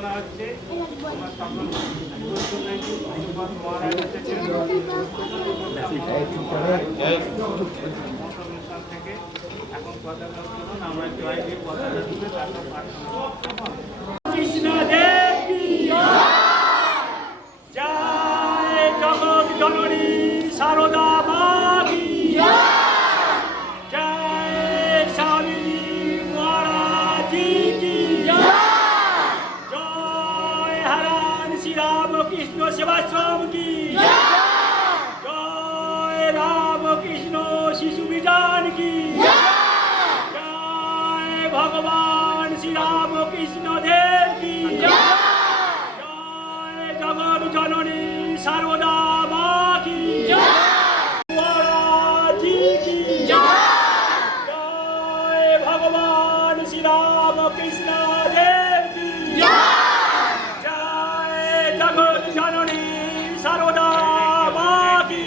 আলোচনা হচ্ছে তোমার সকল মহারাজের থেকে এখন কথা শুনুন, আমরা জয় দিয়ে কথাটা শুনে তারপর পাঠ কৃষ্ণ দেব কি জয়, জগৎ জননী সারদা মা কি জয়, স্বামীজি মহারাজ কি জয়, হরান শ্রী রামকৃষ্ণ সেবাশ্রম কি জয়, রামকৃষ্ণ শিশু বিধান কি জয়, ভগবান শ্রী রামকৃষ্ণ দেব কি জয়, জগৎ জননী সারদা মা কি মহারাজ কি জয়, ভগবান শ্রী রামকৃষ্ণ দেব কি জয়, জগৎ জননী সারদা মা কি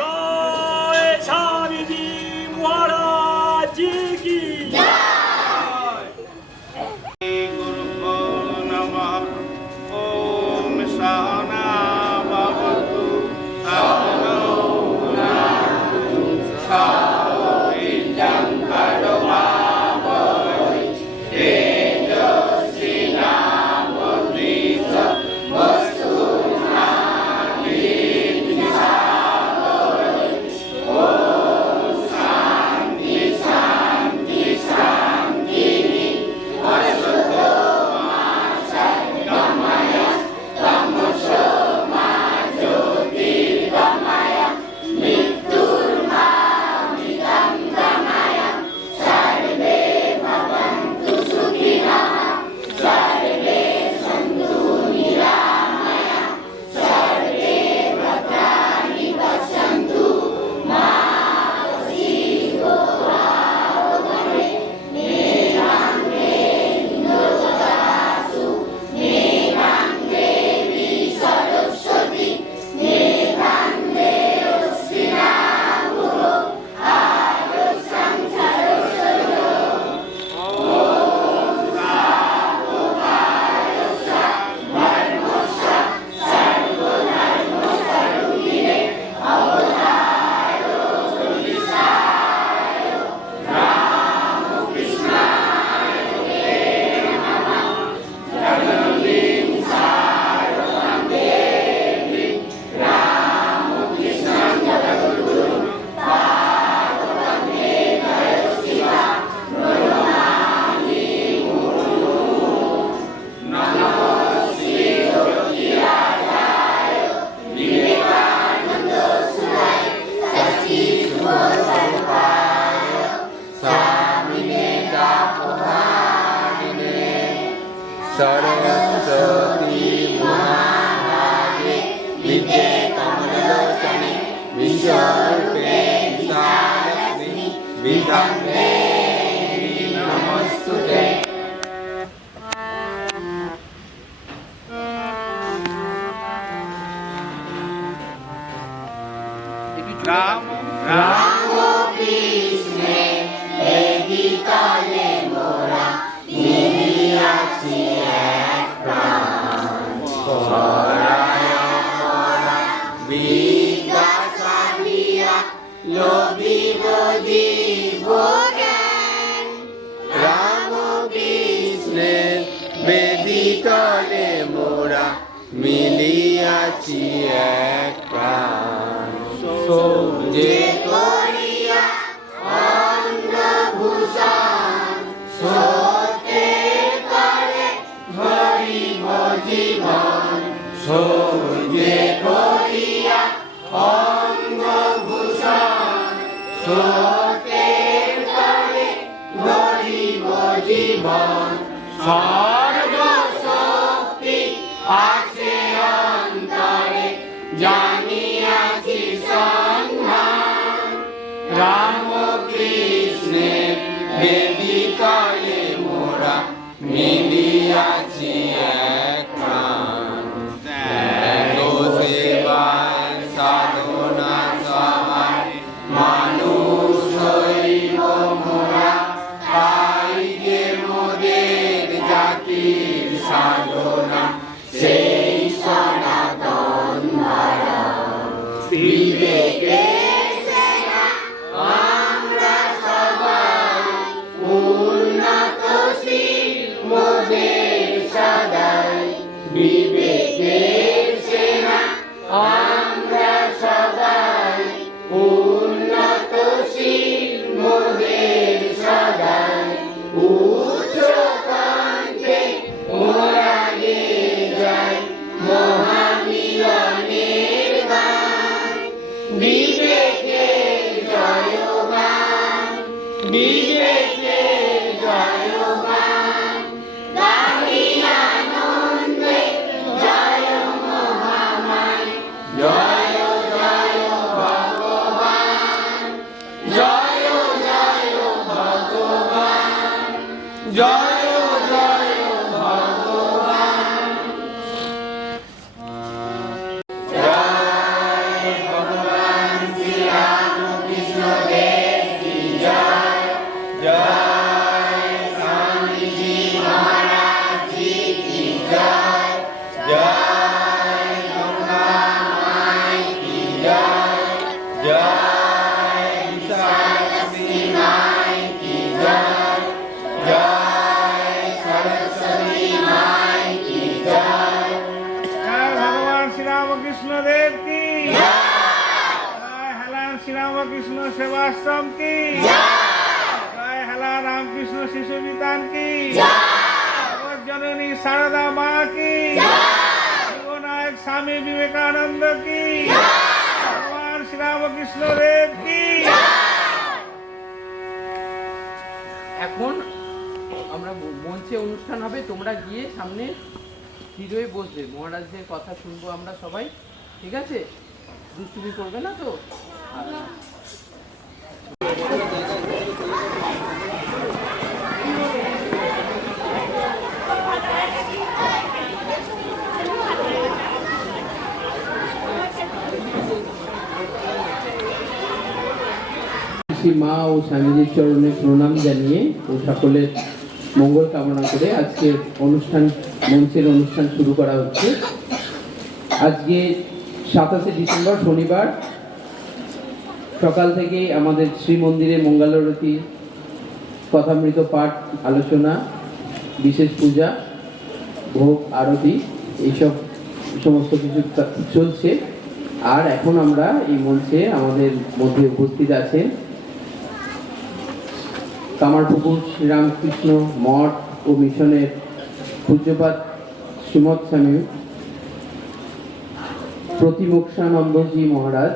জয়, স্বামীজি মহারাজ কি গুরুভ্যো নমঃ। ওম সহনা ভবতু সহনৌ ভুনাক্তু সহবীর্যং করভাবহৈ তেজস্বিনাবধীতমস্তু মা বিদ্বিষাবহৈ। ওম শান্তি শান্তি শান্তি। सरस्वती महाभागे विद्ये कमललोचने विश्वरूपे विशालक्ष्मी विद्यां नमस्तुते। রাম राम कृष्णे वेदितले मोरा मिलियाछि एक प्राण पराय मोरा विद्या साधिया लोभिब जीव ज्ञान। राम कृष्णे वेदितले मोरा मिलियाछि एक प्राण যে করিয়া অন্নভূষণ সত্যের করে ধরিব জীবন। যে করিয়া অন্নভূষণ সত্যের করে ধরিব জীবন। সর্বশক্তি আছে অন্তরে জানিয়াছি সন্ধান। রাম কৃষ্ণে বেদিতলে মোরা মিলিয়াছি এক প্রাণ। সেবায় সাধনা সহায় মানুষ হইব মোরা। তাই যে মোদের জাতির রামকৃষ্ণ সেবাশ্রম কি জয় হেলা রামকৃষ্ণ শিশু বিতান কি জননী সারদা মা কি যুবনায়ক স্বামী বিবেকানন্দ কি ভগবান শ্রীরামকৃষ্ণ দেব কি। এখন আমরা মঞ্চে অনুষ্ঠান হবে, তোমরা গিয়ে সামনে হিরোয়ে বসবে, মহারাজদের কথা শুনবো আমরা সবাই, ঠিক আছে? দুষ্টুমি করবে না তো? মা ও স্বামীজির চরণে প্রণাম জানিয়ে ও সকলের মঙ্গল কামনা করে আজকে মঞ্চের অনুষ্ঠান শুরু করা হচ্ছে। আজকে 27শে ডিসেম্বর শনিবার সকাল থেকে আমাদের শ্রী মন্দিরে মঙ্গলারতি, কথামৃত পাঠ, আলোচনা, বিশেষ পূজা, ভোগ, আরতি, এইসব সমস্ত কিছু চলছে। আর এখন আমরা এই মঞ্চে আমাদের মধ্যে উপস্থিত আছেন কামারপুকুর শ্রীরামকৃষ্ণ মঠ ও মিশনের পূজ্যপাত শ্রীমৎ স্বামী প্রতিমোক্ষানন্দজি মহারাজ।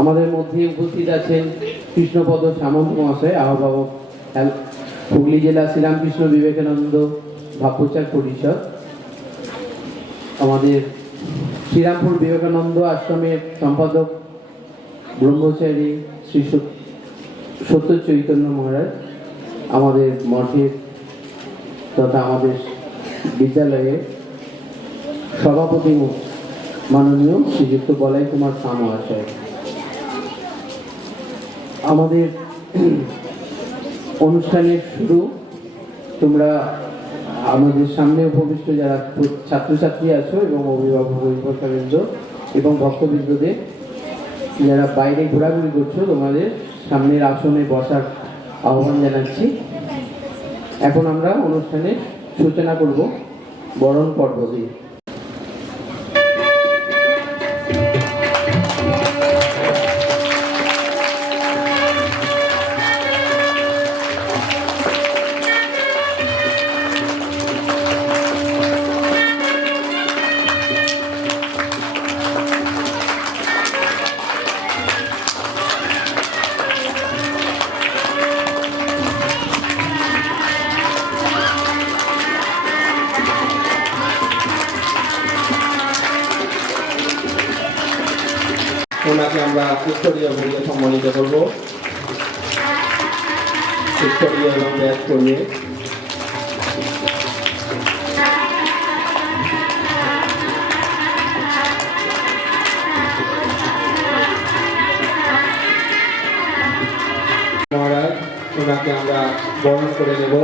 আমাদের মধ্যে উপস্থিত আছেন কৃষ্ণপদ সামন্ত মহাশয়, আহ্বায়ক হুগলি জেলা শ্রীরামকৃষ্ণ বিবেকানন্দ ভাবপ্রচার পরিষদ। আমাদের শ্রীরামপুর বিবেকানন্দ আশ্রমের সম্পাদক ব্রহ্মচারী শ্রী সত্য চৈতন্য মহারাজ। আমাদের মঠের তথা আমাদের বিদ্যালয়ের সভাপতি মাননীয় শ্রীযুক্ত বলাই কুমার খাঁ মহাশয়। আমাদের অনুষ্ঠানের শুরু, তোমরা আমাদের সামনে উপবিষ্ট যারা ছাত্রছাত্রী আছো এবং অভিভাবক অভিভাবকবৃন্দ এবং ভক্তবৃন্দদের যারা বাইরে ঘোরাঘুরি করছো, তোমাদের সামনের আসনে বসার আহ্বান জানাচ্ছি। এখন আমরা অনুষ্ঠানের সূচনা করব বরণ পর্ব দিয়ে। ওনাকে আমরা উত্তরীয় ভূমিকে সম্মানিত করব। উত্তরীয় এবং ব্যাস করবে মহারাজ। ওনাকে আমরা বরণ করে নেব।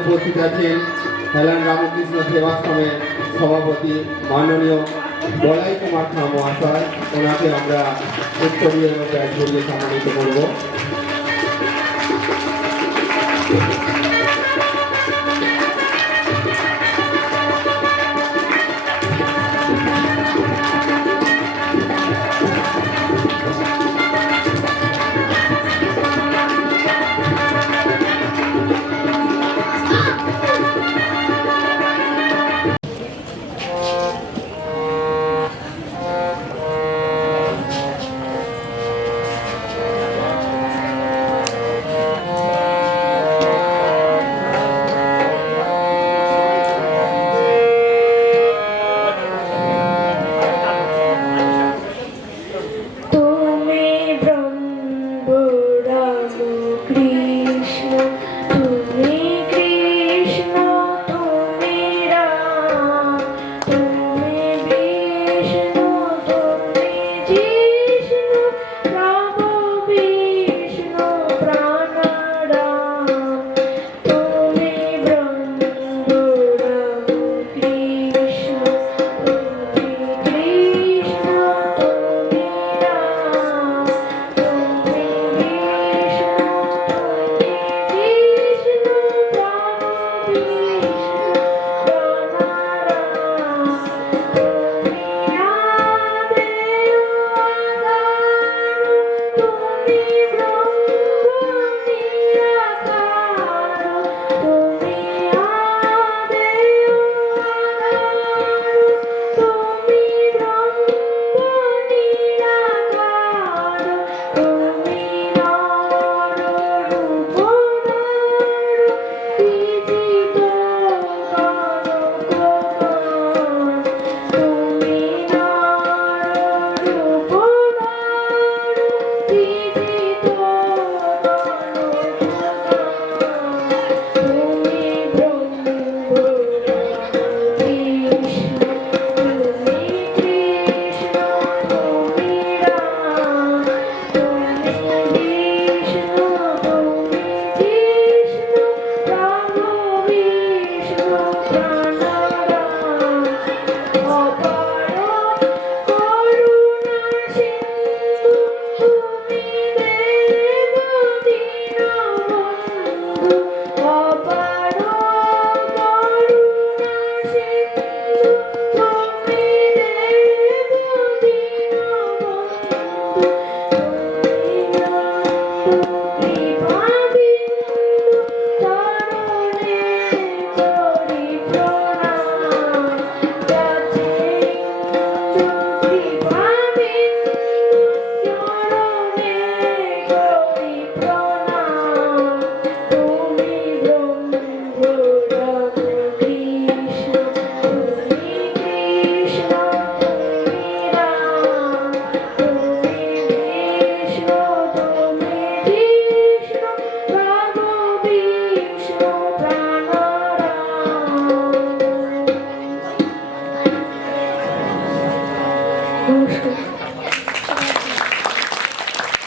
উপস্থিত আছেন হেলান রামকৃষ্ণ সেবাশ্রমের সভাপতি মাননীয় বলাই কুমার খাঁ মহাশয়। ওনাকে আমরা উত্তরীয় এবং ব্যাস করিয়ে সম্মানিত করব।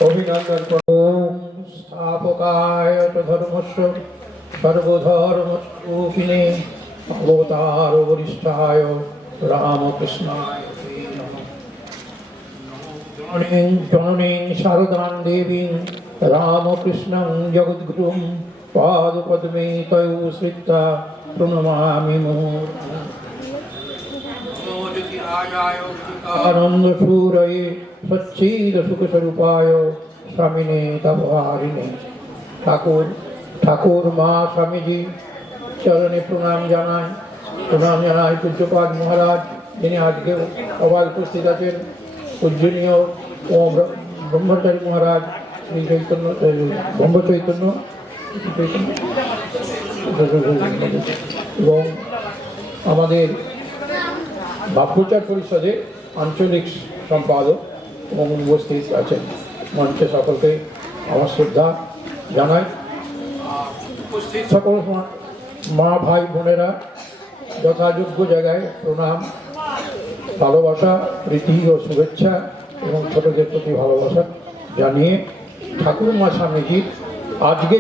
অভিনন্দন স্থাপকায় চ ধর্মস্য সর্বধর্মস্বরূপিণে অবতার বরিষ্ঠায় রামকৃষ্ণায় জননীং জননীং শারদাং দেবীং রামকৃষ্ণং জগদ্গুরুং পাদপদ্মে তয়ো শ্রিতা প্রণমামি আনন্দ সুরয়ে সচ্চিদ সুখ স্বরূপায় স্বামিনে তপহারিণে ঠাকুর মা স্বামীজি চরণে প্রণাম জানাই পূজ্যপাদ মহারাজ, যিনি আজকে সবাই উপস্থিত আছেন। পূজনীয় ব্রহ্মচারী মহারাজ শ্রী চৈতন্য ব্রহ্মচৈতন্য এবং আমাদের ভাবপ্রচার পরিষদের আঞ্চলিক সম্পাদক এবং উপস্থিত আছেন। মঞ্চে সকলকে আমার শ্রদ্ধা জানাই। উপস্থিত সকল মা ভাই বোনেরা যথাযোগ্য জায়গায় প্রণাম, ভালোবাসা, প্রীতি ও শুভেচ্ছা এবং ছোটদের প্রতি ভালোবাসা জানিয়ে ঠাকুর মা স্বামীজির আজকে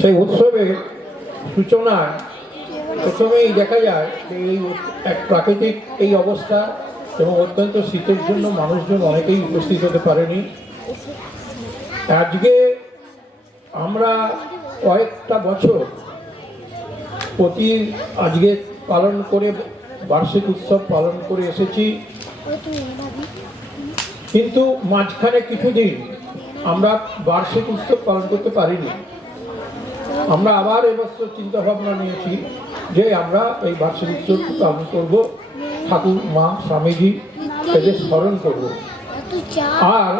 সেই উৎসবের সূচনায় প্রথমেই দেখা যায় যে এই এক প্রাকৃতিক এই অবস্থা এবং অত্যন্ত শীতের জন্য মানুষজন অনেকেই উপস্থিত হতে পারেনি। আজকে আমরা কয়েকটা বছর আজকে পালন করে বার্ষিক উৎসব পালন করে এসেছি, কিন্তু মাঝখানে কিছুদিন আমরা বার্ষিক উৎসব পালন করতে পারিনি। আমরা আবার এবছর চিন্তা ভাবনা নিয়েছি যে আমরা এই বার্ষিক উৎসব পালন করব, ঠাকুর মা স্বামীজি এদের স্মরণ করব। আর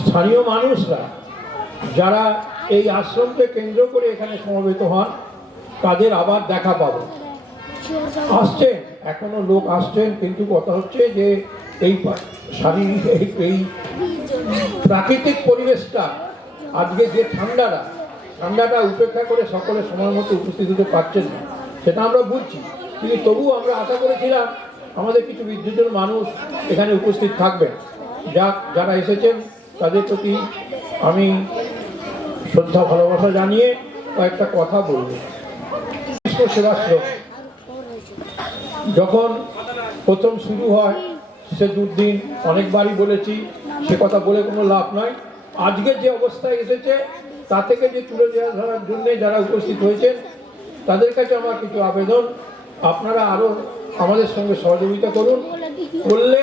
স্থানীয় মানুষরা যারা এই আশ্রমকে কেন্দ্র করে এখানে সমবেত হন তাদের আবার দেখা পাবো। আসছেন, এখনো লোক আসছেন, কিন্তু কথা হচ্ছে যে এই শারীরিক এই প্রাকৃতিক পরিবেশটা আজকে যে ঠান্ডাটা উপেক্ষা করে সকলে সময় মতো উপস্থিত হতে পারছেন না, সেটা আমরা বুঝছি। কিন্তু তবুও আমরা আশা করেছিলাম আমাদের কিছু বিদ্যুতের মানুষ এখানে উপস্থিত থাকবেন। যারা এসেছেন তাদের প্রতি আমি শ্রদ্ধা ভালোবাসা জানিয়ে কয়েকটা কথা বলব। সেবাশ্রম যখন প্রথম শুরু হয় সে দুর্দিন অনেকবারই বলেছি, সে কথা বলে কোনো লাভ নয়। আজকের যে অবস্থায় এসেছে তা থেকে যে তুলে ধরার জন্য যারা উপস্থিত হয়েছেন তাদের কাছে আমার কিছু আবেদন, আপনারা আরও আমাদের সঙ্গে সহযোগিতা করলে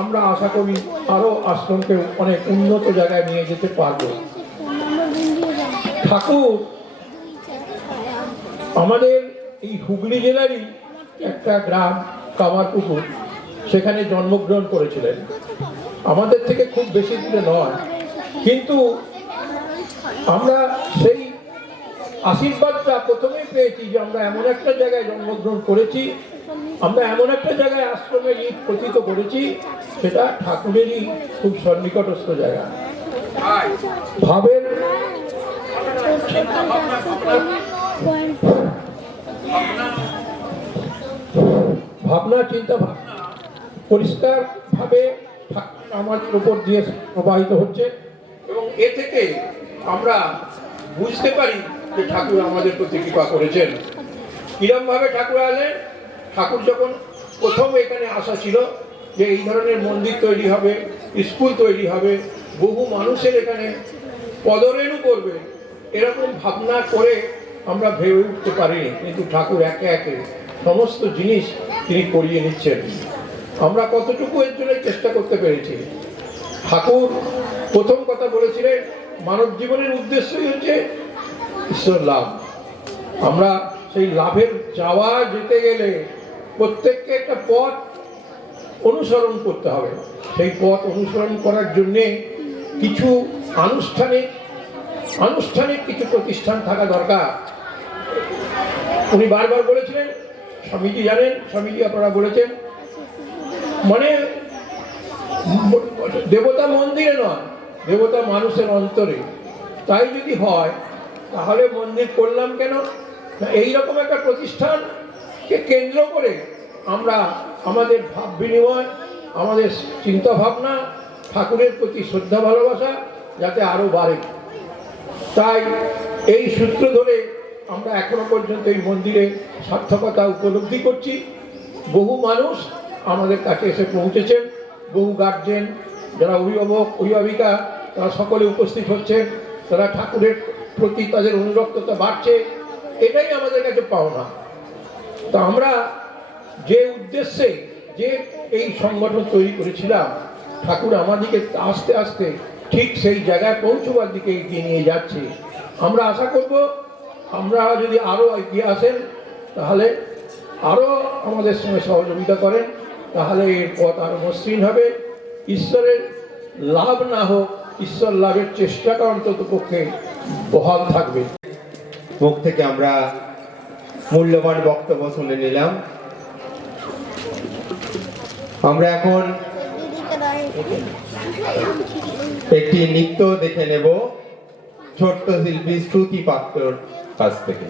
আমরা আশা করি আরও আশ্রমকে অনেক উন্নত জায়গায় নিয়ে যেতে পারব। ঠাকুর আমাদের এই হুগলি জেলারই একটা গ্রাম কামারপুকুর, সেখানে জন্মগ্রহণ করেছিলেন। আমাদের থেকে খুব বেশি দূরে নয়, কিন্তু আমরা সেই আশীর্বাদটা প্রথমেই পেয়েছি যে আমরা এমন একটা জায়গায় জন্মগ্রহণ করেছি, আমরা এমন একটা জায়গায় আশ্রমে ঈদ পতিত করেছি, সেটা ঠাকুরেরই খুব সন্নিকটস্থ জায়গা। ভাবনা চিন্তা ভাবনা পরিষ্কার ভাবে আমাদের উপর দিয়ে প্রবাহিত হচ্ছে এবং এ থেকে আমরা বুঝতে পারি যে ঠাকুর আমাদের প্রতি কৃপা করেছেন। কিরম ভাবে ঠাকুর আলেন? ঠাকুর যখন প্রথম এখানে আসা ছিল যে এই ধরনের মন্দির তৈরি হবে, স্কুল তৈরি হবে, বহু মানুষের এখানে পদরেণু করবে, এরকম ভাবনা করে আমরা ভেবে উঠতে পারিনি। কিন্তু ঠাকুর একে একে সমস্ত জিনিস তিনি করিয়ে নিচ্ছেন। আমরা কতটুকু এর জন্য চেষ্টা করতে পেরেছি। ঠাকুর প্রথম কথা বলেছিলেন মানব জীবনের উদ্দেশ্যই হচ্ছে ঈশ্বর লাভ। আমরা সেই লাভের যেতে গেলে প্রত্যেককে একটা পথ অনুসরণ করতে হবে। সেই পথ অনুসরণ করার জন্যে কিছু আনুষ্ঠানিক কিছু প্রতিষ্ঠান থাকা দরকার। উনি বারবার বলেছিলেন, স্বামীজি জানেন, স্বামীজি আপনারা বলেছেন, মানে দেবতা মন্দিরে নয়, দেবতা মানুষের অন্তরে। তাই যদি হয় তাহলে মন্দির করলাম কেন? এইরকম একটা প্রতিষ্ঠানকে কেন্দ্র করে আমরা আমাদের ভাব বিনিময়, আমাদের চিন্তা ভাবনা, ঠাকুরের প্রতি শ্রদ্ধা ভালোবাসা যাতে আরো বাড়ে। তাই এই সূত্র ধরে আমরা এখনো পর্যন্ত এই মন্দিরে সার্থকতা উপলব্ধি করছি। বহু মানুষ আমাদের কাছে এসে পৌঁছেছেন, বহু গার্জেন, যারা অভিভাবক অভিভাবিকা, তারা সকলে উপস্থিত হচ্ছেন। তারা ঠাকুরের প্রতি তাদের অনুরক্ততা বাড়ছে, এটাই আমাদের কাছে পাওনা। তো আমরা যে উদ্দেশ্যে যে এই সংগঠন তৈরি করেছিলাম, ঠাকুর আমাদেরকে আস্তে আস্তে ঠিক সেই জায়গায় পৌঁছবার দিকে এগিয়ে নিয়ে যাচ্ছে। আমরা আশা করব আমরা যদি আরও এগিয়ে আসেন, তাহলে আরও আমাদের সঙ্গে সহযোগিতা করেন, তাহলে এর পথ আরও মসৃণ হবে। ঈশ্বরের লাভ না হোক, ঈশ্বর লাভের চেষ্টাটা অন্তত পক্ষে বহাল থাকবে। মুখ থেকে আমরা মূল্যবান বক্তব্য শুনে নিলাম। আমরা এখন একটি নৃত্য দেখে নেব ছোট্ট শিল্পী শ্রুতি পাত্রর কাছ থেকে।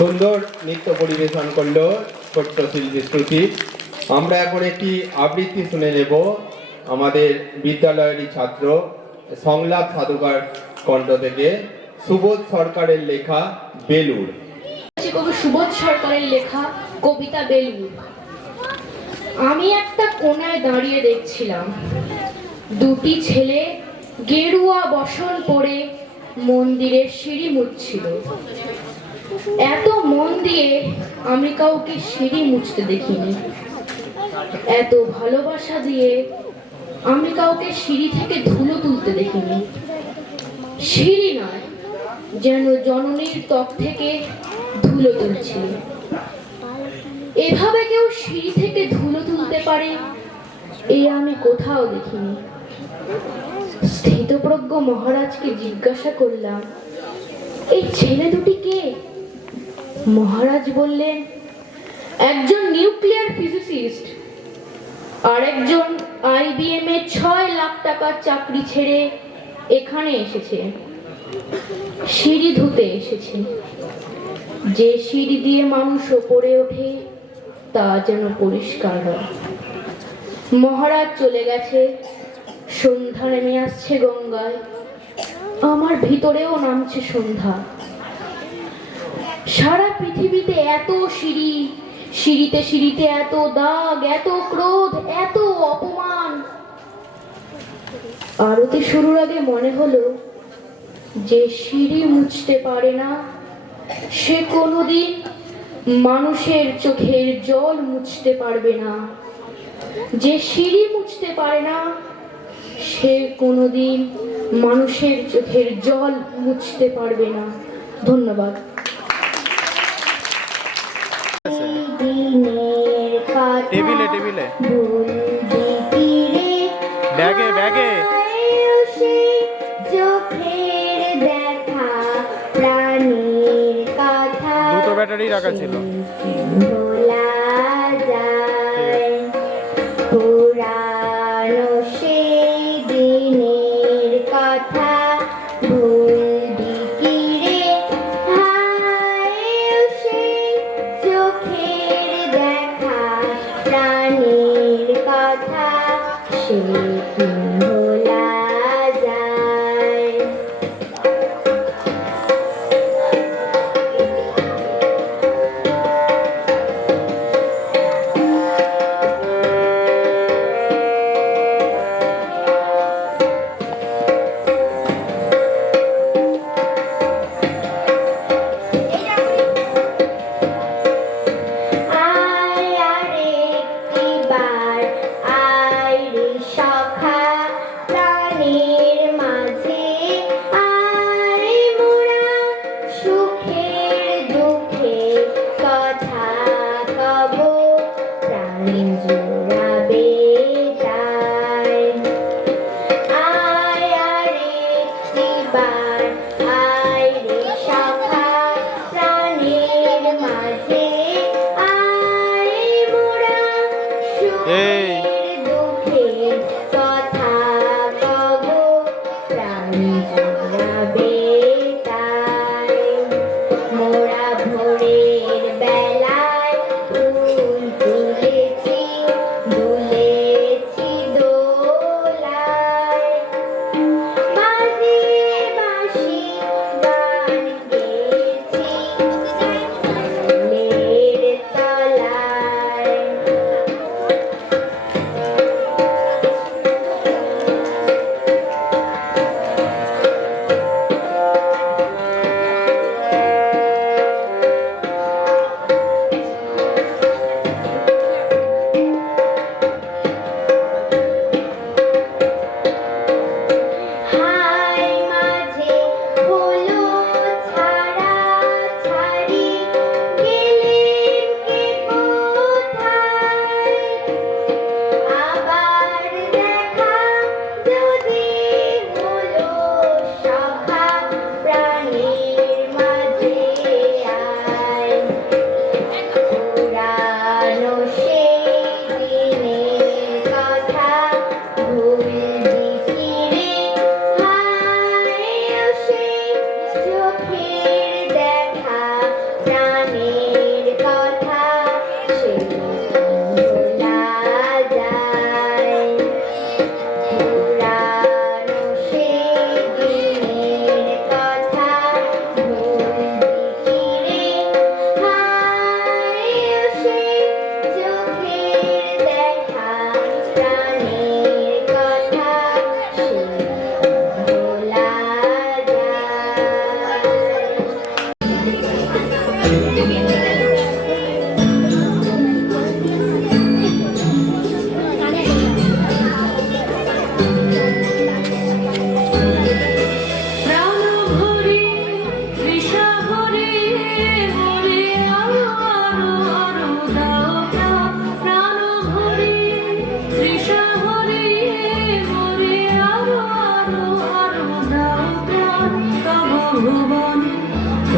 সুন্দর নৃত্য পরিবেশন করলো ছোট্ট শিল্পী শ্রুতি। আমরা এখন একটি আবৃত্তি শুনে নেব আমাদের বিদ্যালয়েরই ছাত্র সংলাপ সাধুকার কণ্ঠ থেকে সুবোধ সরকারের লেখা বেলুড়। কবি সুবোধ সরকারের লেখা কবিতা বেলুড়। আমি একটা কোণায় দাঁড়িয়ে দেখছিলাম দুটি ছেলে গেরুয়া বসন পরে মন্দিরের সিঁড়ি মুছছিল। এত মন দিয়ে আমি কাউকে সিঁড়ি মুছতে দেখিনি। এত ভালোবাসা দিয়ে আমি কাউকে সিঁড়ি থেকে ধুলো তুলতে দেখিনি। সিঁড়ি নয়, যেন জননীর ত্বক থেকে ধুলো তুলছিল। এভাবে কেউ সিঁড়ি থেকে ধুলো তুলতে পারে এ আমি কোথাও দেখিনি। স্থিতপ্রজ্ঞ মহারাজকে জিজ্ঞাসা করলাম, এই ছেলে দুটি কে? মহারাজ বললেন, একজন নিউক্লিয়ার ফিজিসিস্ট আর একজন IBM এ 6 লাখ টাকার চাকরি ছেড়ে এখানে এসেছে, সিঁড়ি ধুতে এসেছে। যে সিঁড়ি দিয়ে মানুষ ওপরে ওঠে তা যেন পরিষ্কার হয়। মহারাজ চলে গেছে, সন্ধ্যা নেমে আসছে গঙ্গায়, আমার ভিতরেও নামছে সন্ধ্যা। সারা পৃথিবীতে এত সিঁড়ি, সিঁড়িতে সিঁড়িতে এত দাগ, এত ক্রোধ, এত অপমান। আরতি শুরুর আগে মনে হলো, যে সিঁড়ি মুছতে পারে না সে কোনোদিন মানুষের চোখের জল মুছতে পারবে না। যে সিঁড়ি মুছতে পারে না সে কোনোদিন মানুষের চোখের জল মুছতে পারবে না। ধন্যবাদ। টেবিলে টেবিলে ব্যাগে ব্যাগে দুটো ব্যাটারি রাখা ছিল।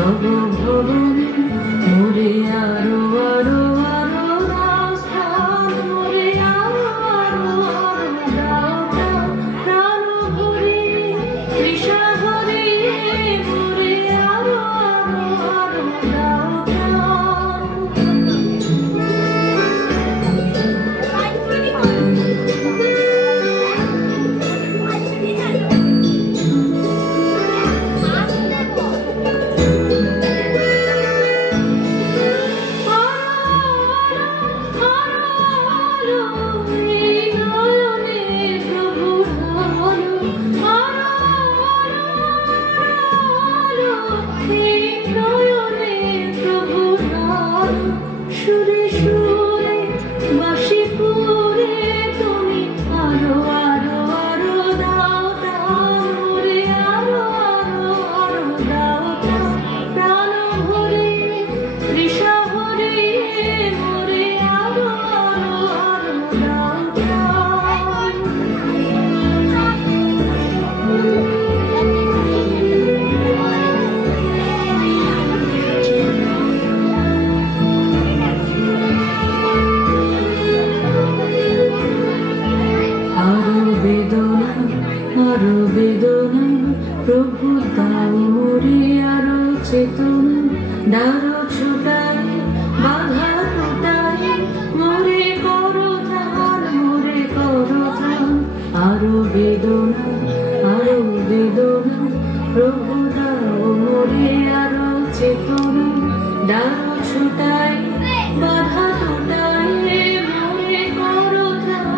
তব ভবনে মোরে আরো আরো আরো রাস্তান মোরে আরো আরো আরো দাও দাও প্রাণ ভরে তৃষা ভরে মোরে আরো আরো আরো দাও সুরে সুরে বাসি পুরে তুমি আরো আরো আরো দাও দাও মোরে আরো আরো আরো দাও দাও প্রাণ ভরে তৃষা ভরে মোরে আরো আরো আরো দাও আরো বেদনা প্রভু দাও মোরে আরো চেতনা দারো ছোটাই বাধা টুটাই মোরে করো ধার আরো বেদনা প্রভু দাও মোরে আরো চেতনা দারো ছোটাই বাধা টুটাই মোরে করো ধার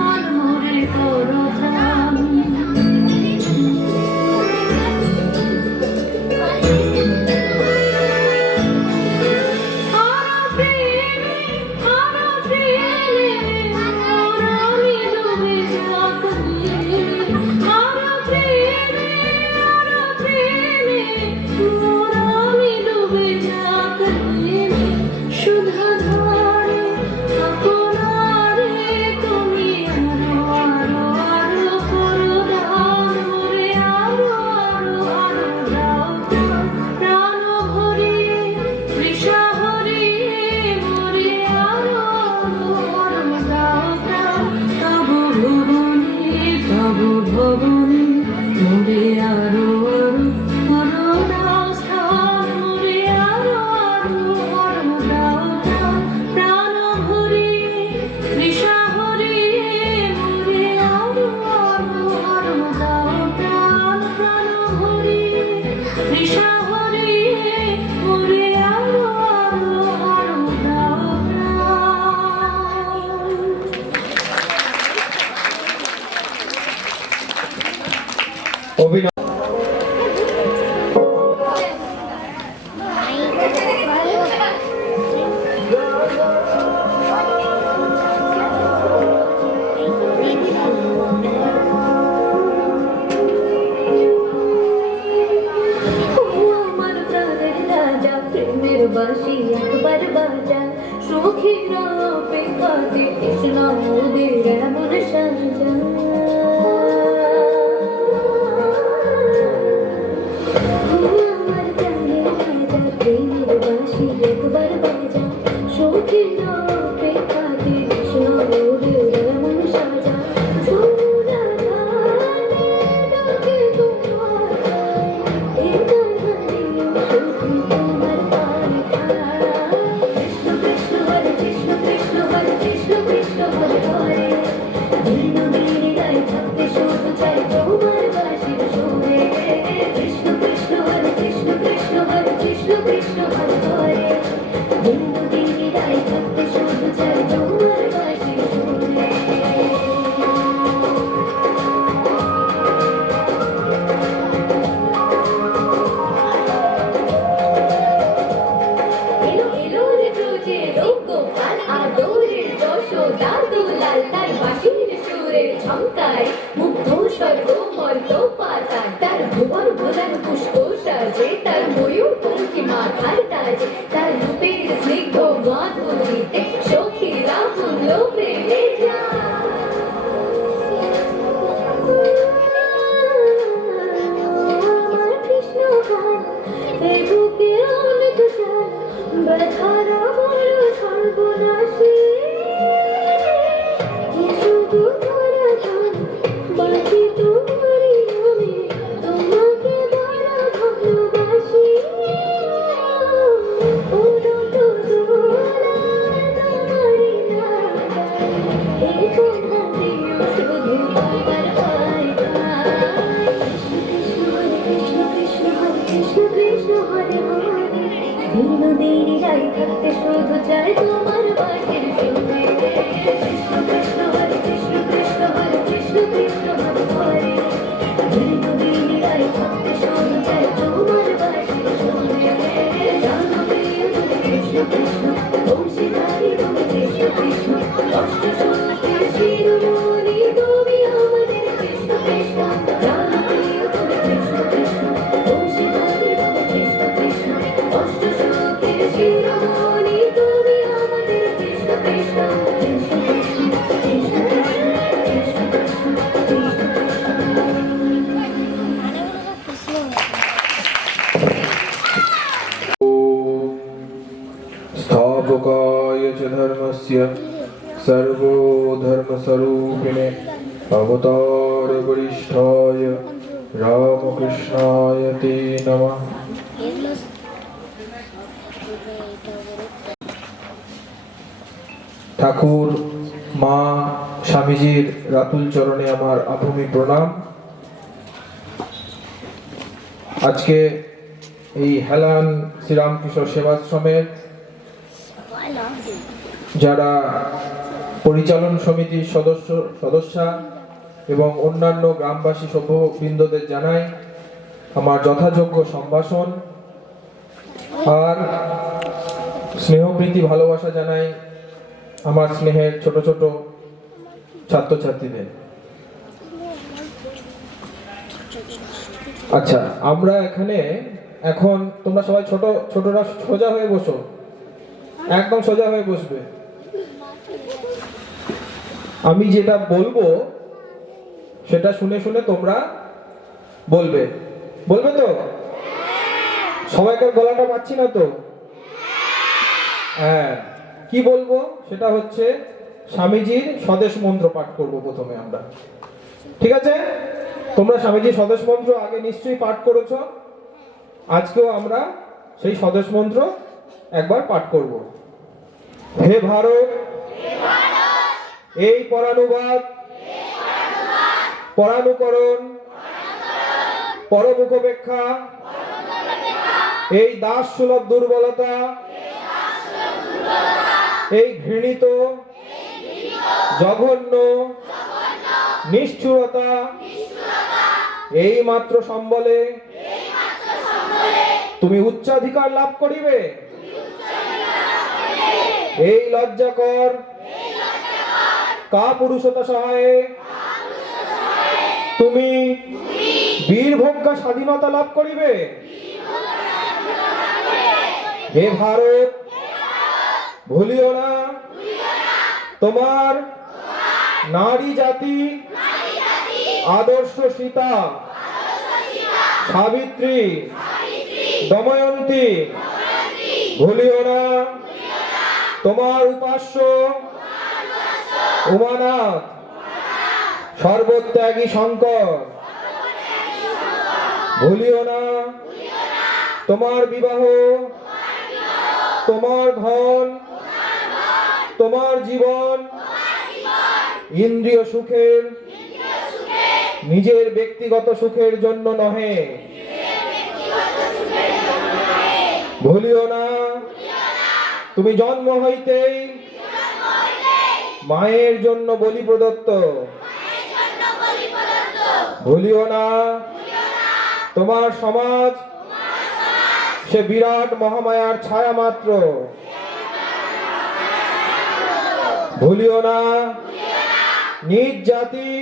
ভবনে মোরে আরো আরো আরো রাস্তান মোরে আরো আরো আরো দাও দাও প্রাণ ভরে তৃষা ভরে মোরে আরো আরো আরো দাও প্রাণ ভরে তৃষা ভরে মোরে আরো আরো আরো দাও অভিনয় বাসি একবার বাজা সখীর অপেক্ষাতে কৃষ্ণ মোদের এমন সাজা আমার প্রাণের রাজা প্রেমের বাসি একবার বাজা সখীর অপেক্ষাতে কৃষ্ণ মোদের এমন সাজা ঝঙ্কায় মুগ্ধ স্বর্গ মর্ত পাতা তার ভুবন ভোলার পুষ্প সাজে তার ময়ূর পঙ্কি মাথার তাজে তার রূপের স্নিগ্ধ মাধুরীতে সখীরা তুল্য প্রেমে কৃষ্ণ বুকে দিন যাই থাকতে শুধু চাই তোমার বাটের সঙ্গে কৃষ্ণ কৃষ্ণ হরে কৃষ্ণ কৃষ্ণ হরে কৃষ্ণ কৃষ্ণ হরে হরে দিন যাই থাকতে শুধু চাই তোমার বাটের সঙ্গে জানো প্রিয় তুমি কৃষ্ণ কৃষ্ণ বংশীধারী তুমি কৃষ্ণ কৃষ্ণ অষ্ট সত্যের শিরোমণি তুমি আমাদের কৃষ্ণ কৃষ্ণ জানো প্রিয় তুমি কৃষ্ণ কৃষ্ণ বংশীধারী তুমি কৃষ্ণ কৃষ্ণ অষ্ট সত্যের শিরোমণি তুমি আমাদের কৃষ্ণ কৃষ্ণ কৃষ্ণ কৃষ্ণ কৃষ্ণ কৃষ্ণ কৃষ্ণ स्थापकाय च धर्मस्य सर्वधर्मस्वरूपिणे अवतारवरिष्ठाय रामकृष्णाय ते नमः। ঠাকুর মা স্বামীজির রাতুল চরণে আমার আভূমি প্রণাম। আজকে এই হেলান শ্রীরামকৃষ্ণ সেবাশ্রমের যারা পরিচালন সমিতির সদস্যা এবং অন্যান্য গ্রামবাসী সভ্যবৃন্দদের জানাই আমার যথাযোগ্য সম্ভাষণ আর স্নেহপ্রীতি ভালোবাসা জানাই আমার স্নেহের ছোট ছোট ছাত্রছাত্রীদের। আচ্ছা, আমরা এখানে এখন তোমরা সবাই ছোটরা সোজা হয়ে বসো, একদম সোজা হয়ে বসবে। আমি যেটা বলবো সেটা শুনে শুনে তোমরা বলবে, বলবে তো? সবাইকার গলাটা পাচ্ছি না তো? হ্যাঁ, কি বলবো সেটা হচ্ছে স্বামীজির স্বদেশ মন্ত্র পাঠ করব প্রথমে আমরা, ঠিক আছে? তোমরা স্বামীজির স্বদেশ মন্ত্র আগে নিশ্চয়ই পাঠ করেছো, আজকেও আমরা সেই স্বদেশ মন্ত্র একবার পাঠ করব। হে ভারত, এই পরানুবাদ পরানুকরণ পরমুখপেক্ষা এই দাস সুলভ দুর্বলতা এই ঘৃণিত জঘন্য নিষ্ঠুরতা এই মাত্র সম্বলে তুমি উচ্চাধিকার লাভ করিবে। এই লজ্জাকর কা পুরুষতা সহায়ে তুমি বীরভোগ্য স্বাধীনতা লাভ করিবে। হে ভারত, ভুলিও না তোমার নারী জাতি আদর্শ সীতা সাবিত্রী দময়ন্তী, ভুলিও না তোমার উপাস্য উমানাথ সর্বত্যাগী শঙ্কর, ভুলিও না তোমার বিবাহ তোমার ধন তোমার জীবন ইন্দ্রিয় সুখের নিজের ব্যক্তিগত সুখের জন্য নহে। ভুলিও না তুমি জন্ম হইতেই মায়ের জন্য বলি প্রদত্ত। ভুলিও না তোমার সমাজ সে বিরাট মহামায়ার ছায়া মাত্র। ভুলিও না নিজ জাতি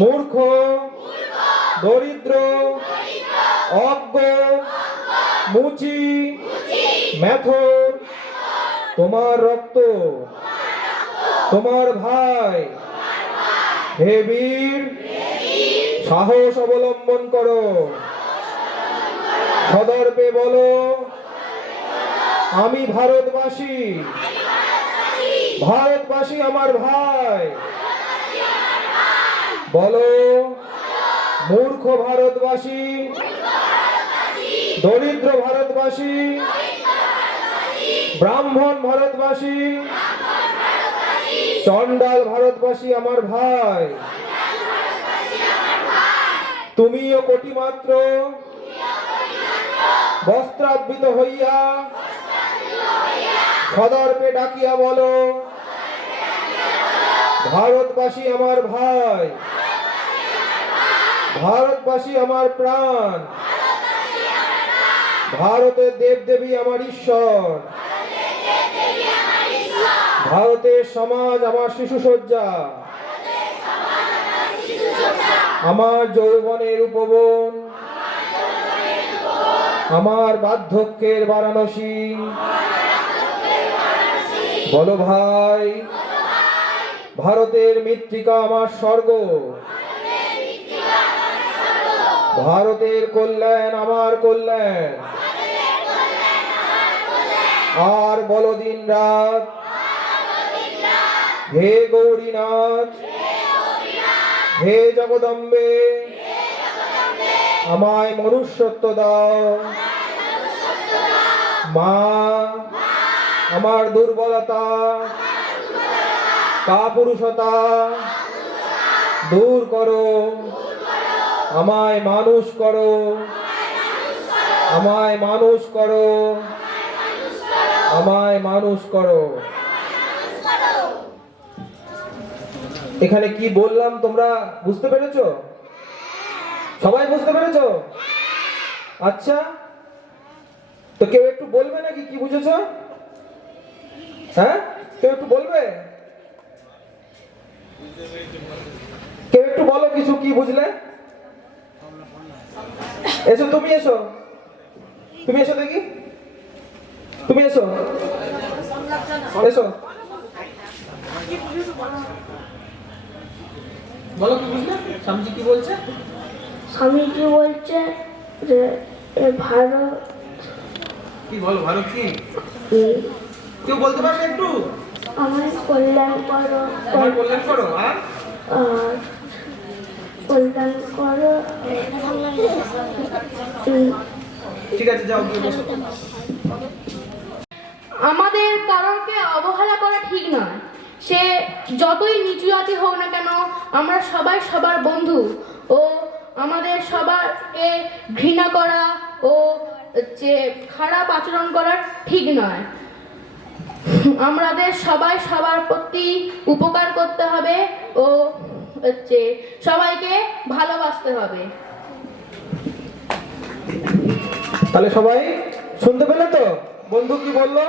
মূর্খ দরিদ্র অজ্ঞ মুচি মেথর তোমার রক্ত তোমার ভাই। হে বীর, সাহস অবলম্বন করো, সদর্পে বলো আমি ভারতবাসী, ভারতবাসী আমার ভাই। বলো মূর্খ ভারতবাসী, দরিদ্র ভারতবাসী, ব্রাহ্মণ ভারতবাসী, চণ্ডাল ভারতবাসী আমার ভাই। তুমিও কোটি মাত্র বস্ত্রাবৃত হইয়া সদর্পে ডাকিয়া বলো, ভারতবাসী আমার ভাই, ভারতবাসী আমার প্রাণ, ভারতের দেবদেবী আমার ঈশ্বর, ভারতের সমাজ আমার শিশুসজ্জা, আমার যৌবনের উপবন, আমার বার্ধক্যের বারাণসী। বলো ভাই, ভারতের মৃত্তিকা আমার স্বর্গ, ভারতের কল্যাণ আমার কল্যাণ। আর বলো দিন রাত, হে গৌরীনাথ, হে জগদম্বে, আমায় মনুষ্যত্ব দাও। মা, আমার দুর্বলতা কাপুরুষতা দূর করো, আমায় মানুষ করো, আমায় মানুষ করো, আমায় মানুষ করো। এখানে কি বললাম তোমরা বুঝতে পেরেছো? সবাই বুঝতে পেরেছো? আচ্ছা, তো কেউ একটু বলবে নাকি কি বুঝেছো? হ্যাঁ, কেউ একটু বলবে? কেউ একটু বলো কিছু, কি বুঝলে? এসো, তুমি এসো, তুমি এসো দেখি, তুমি এসো, এসো, বলো কি বুঝলে? স্বামীজি কি বলছে? স্বামীজি বলছে যে ভারত কি বলো, ভারত কি? কেউ বলতে পারবে একটু? আমার কল্যাণ করো, আমার কল্যাণ করো। আর কল্যাণ করো। ঠিক আছে, যাও গিয়ে বসো। আমাদের কারোকে অবহেলা করা ঠিক নয়। সে যতই নিচু জাতি হোক না কেন, আমরা সবাই সবার বন্ধু। ও আমাদের সবাইকে ঘৃণা করা ও যে খারাপ আচরণ করা ঠিক নয়। আমাদের সবাই সবার প্রতি উপকার করতে হবে ও সবাইকে ভালোবাসতে হবে। তাহলে সবাই শুনতে পেলে তো বন্ধু কি বললো?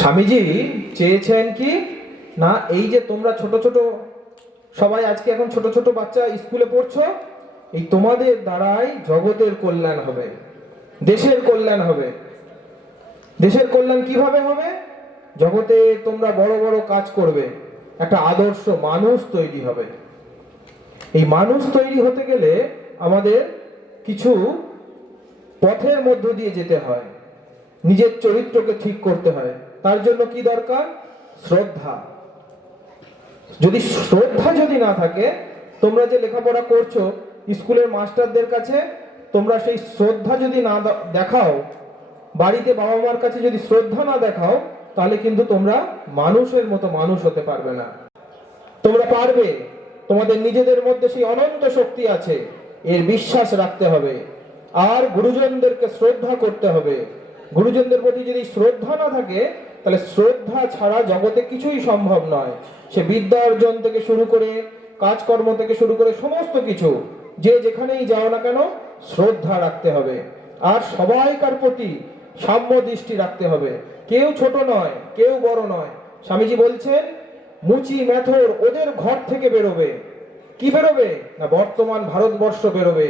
স্বামীজি চেয়েছেন কি না, এই যে তোমরা ছোট ছোট সবাই আজকে এখন ছোট ছোট বাচ্চা স্কুলে পড়ছো, এই তোমাদের দ্বারাই জগতের কল্যাণ হবে, দেশের কল্যাণ হবে। দেশের কল্যাণ কিভাবে হবে? জগতে তোমরা বড় বড় কাজ করবে, একটা আদর্শ মানুষ তৈরি হবে। এই মানুষ তৈরি হতে গেলে আমাদের কিছু পথের মধ্য দিয়ে যেতে হয়, নিজের চরিত্রকে ঠিক করতে হয়। তার জন্য কি দরকার? শ্রদ্ধা। যদি শ্রদ্ধা যদি না থাকে, তোমরা যে লেখাপড়া করছো স্কুলের মাস্টারদের কাছে, তোমরা সেই শ্রদ্ধা যদি না দেখাও, বাড়িতে বাবা মার কাছে যদি শ্রদ্ধা না দেখাও, তাহলে কিন্তু তোমরা মানুষের মতো মানুষ হতে পারবে না। তোমরা পারবে, তোমাদের নিজেদের মধ্যে সেই অনন্ত শক্তি আছে, এর বিশ্বাস রাখতে হবে। আর গুরুজনদেরকে শ্রদ্ধা করতে হবে। গুরুজনদের প্রতি যদি শ্রদ্ধা না থাকে, তাহলে শ্রদ্ধা ছাড়া জগতে কিছুই সম্ভব নয়। সে বিদ্যা অর্জন থেকে শুরু করে, কাজকর্ম থেকে শুরু করে সমস্ত কিছু, যে যেখানেই যাও না কেন, শ্রদ্ধা রাখতে হবে। আর সবাইকার প্রতি সাম্য দৃষ্টি রাখতে হবে। কেউ ছোট নয়, কেউ বড় নয়। স্বামীজি বলছেন, মুচি মেথর ওদের ঘর থেকে বেরোবে। কি বেরোবে না? বর্তমান ভারতবর্ষ বেরোবে,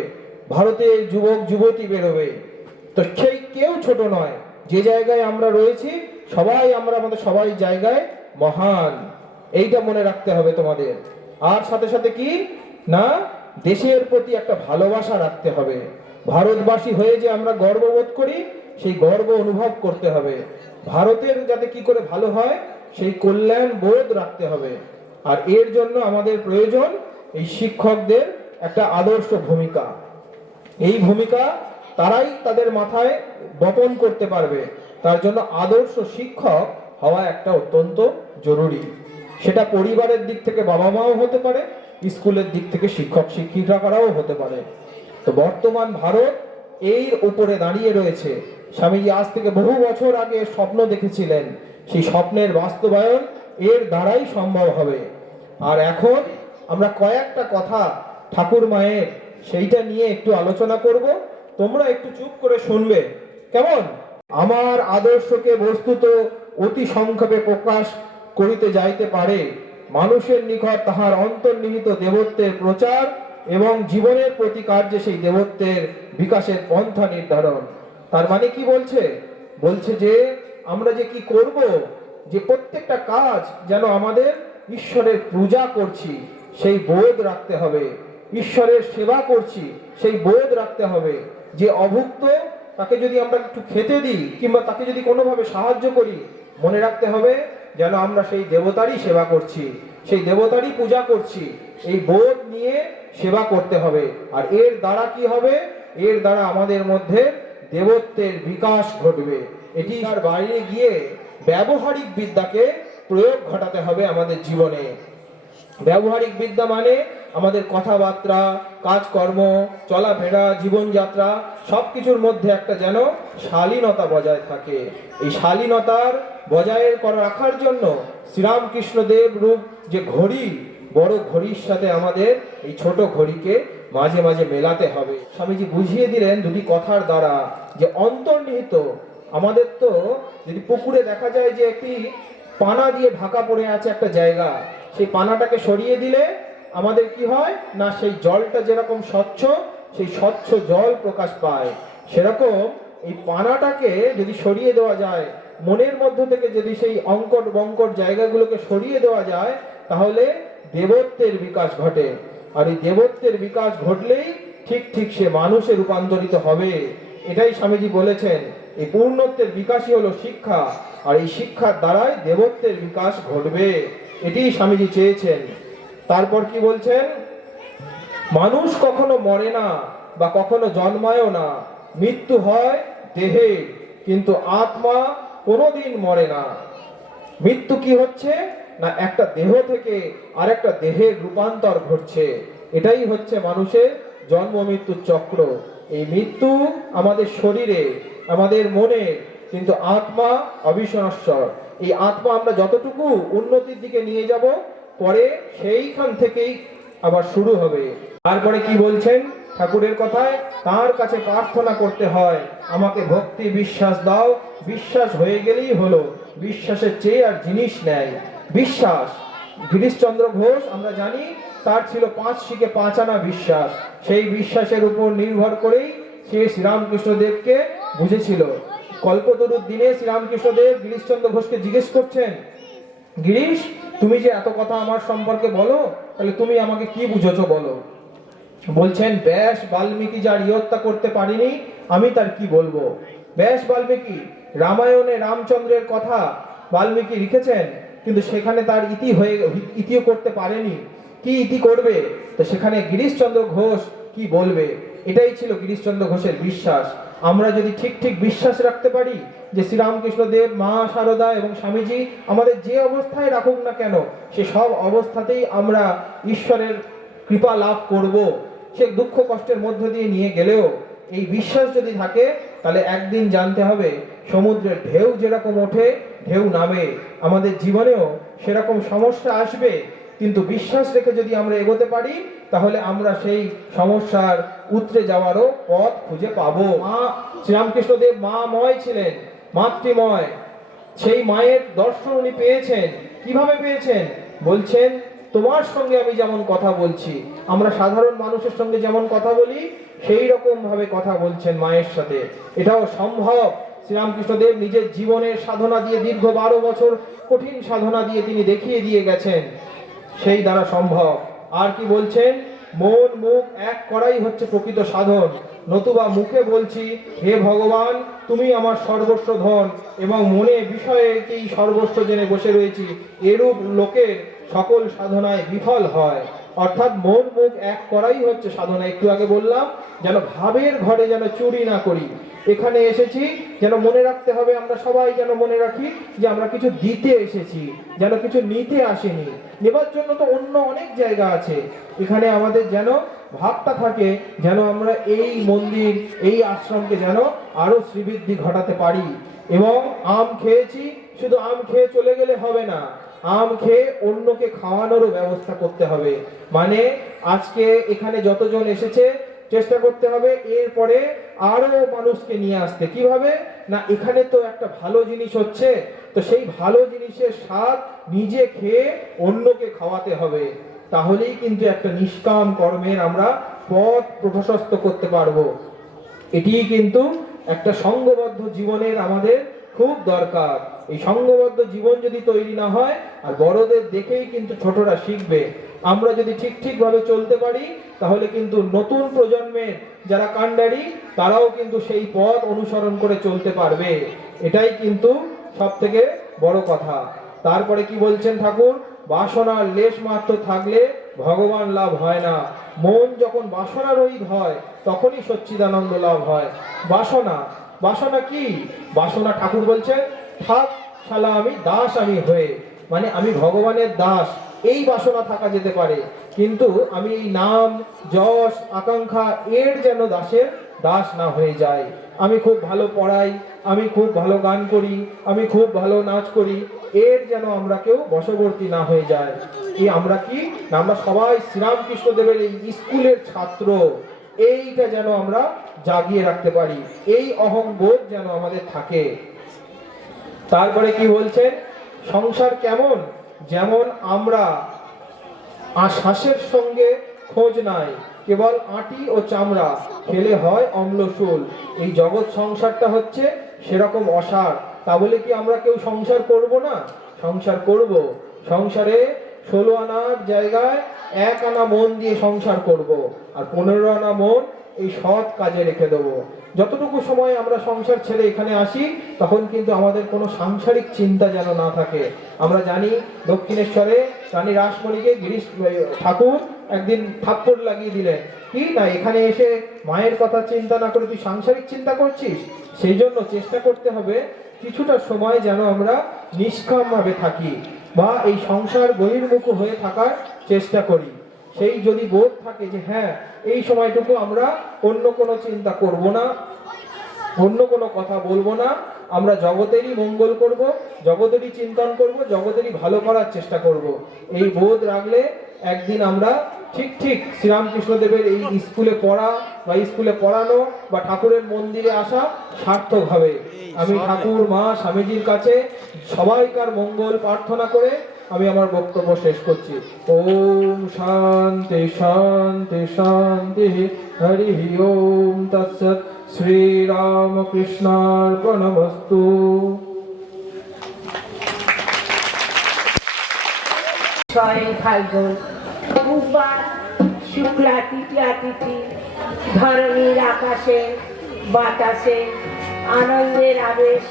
ভারতের যুবক যুবতী বেরোবে। তো সেই কেউ ছোট নয়। যে জায়গায় আমরা রয়েছি, সবাই আমরা আমাদের সবাই জায়গায় মহান, এইটা মনে রাখতে হবে তোমাদের। আর সাথে সাথে কি না, দেশের প্রতি একটা ভালোবাসা রাখতে হবে। ভারতবাসী হয়ে যে আমরা গর্ববোধ করি, সেই গর্ব অনুভব করতে হবে। ভারতের যাতে কি করে ভালো হয়, সেই কল্যাণ বোধ রাখতে হবে। আর এর জন্য আমাদের প্রয়োজন এই শিক্ষকদের একটা আদর্শ ভূমিকা। এই ভূমিকা তারাই তাদের মাথায় বপন করতে পারবে। তার জন্য আদর্শ শিক্ষক হওয়া একটা অত্যন্ত জরুরি। সেটা পরিবারের দিক থেকে বাবা মাও হতে পারে, স্কুলের দিক থেকে শিক্ষক শিক্ষিকারাও হতে পারে। তো বর্তমান ভারত এর উপরে দাঁড়িয়ে রয়েছে। স্বামীজি আজ থেকে বহু বছর আগে স্বপ্ন দেখেছিলেন, সেই স্বপ্নের বাস্তবায়ন এর দ্বারাই সম্ভব হবে। আর এখন আমরা কয়েকটা কথা ঠাকুর মায়ের সেইটা নিয়ে একটু আলোচনা করব, তোমরা একটু চুপ করে শুনবে, কেমন? আমার আদর্শকে বস্তুত অতি সংক্ষেপে প্রকাশ করিতে যাইতে পারে, মানুষের নিকট তাহার অন্তর্নিহিত দেবত্বের প্রচার এবং জীবনের প্রতি কার্যে সেই দেবত্বের বিকাশের পন্থা নির্ধারণ। তার মানে কি বলছে? বলছে যে আমরা যে কি করব, যে প্রত্যেকটা কাজ যেন আমাদের ঈশ্বরের পূজা করছি সেই বোধ রাখতে হবে, ঈশ্বরের সেবা করছি সেই বোধ রাখতে হবে। যে অভুক্ত তাকে যদি আমরা একটু খেতে দিই কিংবা তাকে যদি কোনোভাবে সাহায্য করি, মনে রাখতে হবে যেন আমরা সেই দেবতারই সেবা করছি, সেই দেবতারই পূজা করছি, এই বোধ নিয়ে সেবা করতে হবে। আর এর দ্বারা কি হবে? এর দ্বারা আমাদের মধ্যে দেবত্বের বিকাশ ঘটবে। এটি আর বাইরে গিয়ে ব্যবহারিক বিদ্যাকে প্রয়োগ ঘটাতে হবে আমাদের জীবনে। ব্যবহারিক বিদ্যা মানে আমাদের কথাবার্তা, কাজকর্ম, চলাফেরা, জীবনযাত্রা সবকিছুর মধ্যে একটা যেন শালীনতা বজায় থাকে। এই শালীনতার বজায় রাখার জন্য শ্রীরামকৃষ্ণদেব রূপ যে ঘড়ি, বড় ঘড়ির সাথে আমাদের এই ছোট ঘড়িকে মাঝে মাঝে মেলাতে হবে। স্বামীজি বুঝিয়ে দিলেন দুটি কথার দ্বারা যে অন্তর্নিহিত আমাদের তো যদি পুকুরে দেখা যায় যে একটি পানা দিয়ে ঢাকা পড়ে আছে একটা জায়গা, সেই পানাটাকে সরিয়ে দিলে আমাদের কি হয় না, সেই জলটা যেরকম স্বচ্ছ, সেই স্বচ্ছ জল প্রকাশ পায়। সেরকম এই পানাটাকে যদি সরিয়ে দেওয়া যায়, মনের মধ্য থেকে যদি সেই অঙ্কট বঙ্কট জায়গাগুলোকে সরিয়ে দেওয়া যায়, তাহলে দেবত্বের বিকাশ ঘটে। আর এই দেবত্বের বিকাশ ঘটলেই ঠিক ঠিক সে মানুষে রূপান্তরিত হবে। এটাই স্বামীজি বলেছেন, এই পূর্ণত্বের বিকাশই হলো শিক্ষা, আর এই শিক্ষার দ্বারাই দেবত্বের বিকাশ ঘটবে। এটি স্বামীজি চেয়েছেন। তারপর কি বলছেন? মানুষ কখনো মরে না বা কখনো জন্মায়ও না, মৃত্যু হয় দেহে, কিন্তু আত্মা কোনোদিন মরে না। মৃত্যু কি হচ্ছে না, একটা দেহ থেকে আরেকটা দেহের রূপান্তর ঘটছে। এটাই হচ্ছে মানুষের জন্ম মৃত্যুর চক্র। এই মৃত্যু আমাদের শরীরে, আমাদের মনে, কিন্তু আত্মা অবিনশ্বর। এই আত্মা আমরা যতটুকু উন্নতির দিকে নিয়ে যাব, পরে সেইখান থেকেই আবার শুরু হবে। তারপরে কি বলছেন ঠাকুরের কথায়? তার কাছে প্রার্থনা করতে হয়, আমাকে ভক্তি বিশ্বাস দাও, বিশ্বাস হয়ে গেলেই হলো, বিশ্বাসের চেয়ে আর জিনিস নেই। বিশ্বাস, গিরিশচন্দ্র ঘোষ আমরা জানি তার ছিল 5 শিখে 5 আনা বিশ্বাস। সেই বিশ্বাসের উপর নির্ভর করেই সে শ্রীরামকৃষ্ণদেবকে বুঝেছিল। কল্পতরুর দিনে শ্রীরামকৃষ্ণদেব গিরিশচন্দ্র ঘোষকে জিজ্ঞেস করছেন, গিরিশ তুমি যে এত কথা আমার সম্পর্কে বলো, তাহলে তুমি আমাকে কি বুঝেছো বলো? বলছেন, ব্যাস বাল্মীকি যার ইয়ত্তা করতে পারিনি, আমি তার কি বলবো। ব্যাস বাল্মীকি রামায়ণে রামচন্দ্রের কথা বাল্মীকি লিখেছেন, কিন্তু সেখানে তার ইতিও করতে পারেনি। কি ইতি করবে? তো সেখানে গিরিশচন্দ্র ঘোষ কি বলবে? এটাই ছিল গিরিশচন্দ্র ঘোষের বিশ্বাস। আমরা যদি ঠিক ঠিক বিশ্বাস রাখতে পারি যে শ্রীরামকৃষ্ণদেব, মা শারদা এবং স্বামীজি আমাদের যে অবস্থায় রাখুক না কেন, সে সব অবস্থাতেই আমরা ঈশ্বরের কৃপা লাভ করব। সে দুঃখ কষ্টের মধ্য দিয়ে নিয়ে গেলেও এই বিশ্বাস যদি থাকে, তাহলে একদিন জানতে হবে সমুদ্রের ঢেউ যেরকম ওঠে, ঢেউ নামে, আমাদের জীবনেও সেরকম সমস্যা আসবে। কিন্তু বিশ্বাস রেখে যদি আমরা এগোতে পারি, তাহলে আমরা সেই সমস্যার উতরে যাওয়ারও পথ খুঁজে পাবো। মা শ্রীরামকৃষ্ণদেব মাময় ছিলেন, মাতৃময়। সেই মায়ের দর্শন উনি পেয়েছেন। কিভাবে পেয়েছেন? বলছেন, তোমার সঙ্গে আমি যেমন কথা বলছি, আমরা সাধারণ মানুষের সঙ্গে যেমন কথা বলি, সেই রকম ভাবে কথা বলছেন মায়ের সাথে। এটাও সম্ভব। শ্রীরামকৃষ্ণদেব নিজের জীবনের সাধনা দিয়ে, দীর্ঘ 12 বছর কঠিন সাধনা দিয়ে তিনি দেখিয়ে দিয়ে গেছেন, সেই দ্বারা সম্ভব। আর কি বলছেন? মন মুখ এক করাই হচ্ছে প্রকৃত সাধন, নতুবা মুখে বলছি হে ভগবান তুমি আমার সর্বস্ব ধন, এবং মনে বিষয়েকেই সর্বস্ব জেনে বসে রয়েছি, এরূপ লোকের সকল সাধনায় বিফল হয়। অর্থাৎ মন মুখ এক করাই হচ্ছে সাধনা। একটু আগে বললাম যেন ভাবের ঘরে যেন চুরি না করি। এখানে এসেছি যেন মনে রাখতে হবে, আমরা সবাই যেন মনে রাখি যে আমরা কিছু দিতে এসেছি, যেন কিছু নিতে আসেনি। নেবার জন্য তো অন্য অনেক জায়গা আছে। এখানে আমাদের যেন ভাবটা থাকে যেন আমরা এই মন্দির, এই আশ্রমকে যেন আরো শ্রীবৃদ্ধি ঘটাতে পারি। এবং আম খেয়েছি, শুধু আম খেয়ে চলে গেলে হবে না, আম খেয়ে অন্যকে খাওয়ানোরও ব্যবস্থা করতে হবে। মানে আজকে এখানে যতজন এসেছে চেষ্টা করতে হবে এরপরে আরো মানুষকে নিয়ে আসতে। কিভাবে না, এখানে তো একটা ভালো জিনিস হচ্ছে, তো সেই ভালো জিনিসের স্বাদ নিজে খেয়ে অন্যকে খাওয়াতে হবে। তাহলেই কিন্তু একটা নিষ্কাম কর্মের আমরা পথ প্রশস্ত করতে পারবো। এটিই কিন্তু একটা সংঘবদ্ধ জীবনের আমাদের খুব দরকার। এই সংঘবদ্ধ জীবন যদি তৈরি না হয়, আর বড়দের দেখেই কিন্তু ছোটরা শিখবে। আমরা যদি ঠিক ভাবে চলতে পারি তাহলে কিন্তু নতুন প্রজন্মের যারা কাণ্ডারি তারাও কিন্তু সেই পথ অনুসরণ করে চলতে পারবে। এটাই কিন্তু সব থেকে বড় কথা। তারপরে কি বলছেন ঠাকুর, বাসনার লেশ মাত্র থাকলে ভগবান লাভ হয় না। মন যখন বাসনা রহিত হয় তখনই সচ্চিদানন্দ লাভ হয়। বাসনা কি? বাসনা ঠাকুর বলছেন থাক শালা আমি দাস আমি হয়ে, মানে আমি ভগবানের দাস, এই বাসনা থাকা যেতে পারে। কিন্তু আমি এই নাম যশ আকাঙ্ক্ষা এর যেন দাস না হয়ে যায়। আমি খুব ভালো পড়াই, আমি খুব ভালো গান করি, আমি খুব ভালো নাচ করি, এর যেন আমরা কেউ বশবর্তী না হয়ে যায়। এই আমরা কি না, আমরা সবাই শ্রীরামকৃষ্ণ দেবের এই স্কুলের ছাত্র, এইটা যেন আমরা জাগিয়ে রাখতে পারি, এই অহংবোধ যেন আমাদের থাকে। তারপরে কি বলছেন, সংসার কেমন, যেমন আমরা শ্বাসের সঙ্গে খোঁজ নাই, কেবল আটি ও চামড়া, খেলে হয় অম্লশূল। এই জগৎ সংসারটা হচ্ছে সেরকম অসার। তা বলে কি আমরা কেউ সংসার করব না? সংসার করব। সংসারে 16 আনার জায়গায় 1 আনা মন দিয়ে সংসার করব, আর 15 আনা মন এই সৎ কাজে রেখে দেবো। যতটুকু সময় আমরা সংসার ছেড়ে এখানে আসি তখন কিন্তু আমাদের কোনো সাংসারিক চিন্তা যেন না থাকে। আমরা জানি দক্ষিণেশ্বরে রানী রাসমণিকে গিরিশ ঠাকুর একদিন থাপ্পড় লাগিয়ে দিলেন, কি না এখানে এসে মায়ের কথা চিন্তা না করে তুই সাংসারিক চিন্তা করছিস। সেই জন্য চেষ্টা করতে হবে কিছুটা সময় যেন আমরা নিষ্কাম ভাবে থাকি, বা এই সংসার বহির্মুখ হয়ে থাকার চেষ্টা করি। সেই যদি বোধ থাকে যে হ্যাঁ এই সময়টুকু আমরা অন্য কোনো চিন্তা করব না, অন্য কোনো কথা বলবো না, আমরা জগতেরই মঙ্গল করব, জগতেরই চিন্তন করব, জগতেরই ভালো করার চেষ্টা করব, এই বোধ রাখলে একদিন আমরা ঠিক শ্রীরামকৃষ্ণ দেবের এই স্কুলে পড়া বা স্কুলে পড়ানো বা ঠাকুরের মন্দিরে আসা সার্থক হবে। আমি ঠাকুর মা স্বামীজির কাছে সবাইকার মঙ্গল প্রার্থনা করে আমি আমার বক্তব্য শেষ করছি। ওম শান্তি শান্তি শান্তি, হরি ওম তৎসৎ। শ্রীরামকৃষ্ণার্পণমস্তু। ফাল্গুন বুধবার শুক্লা তৃতীয়া তিথি, ধরণীর আকাশে বাতাসে আনন্দের আবেশ,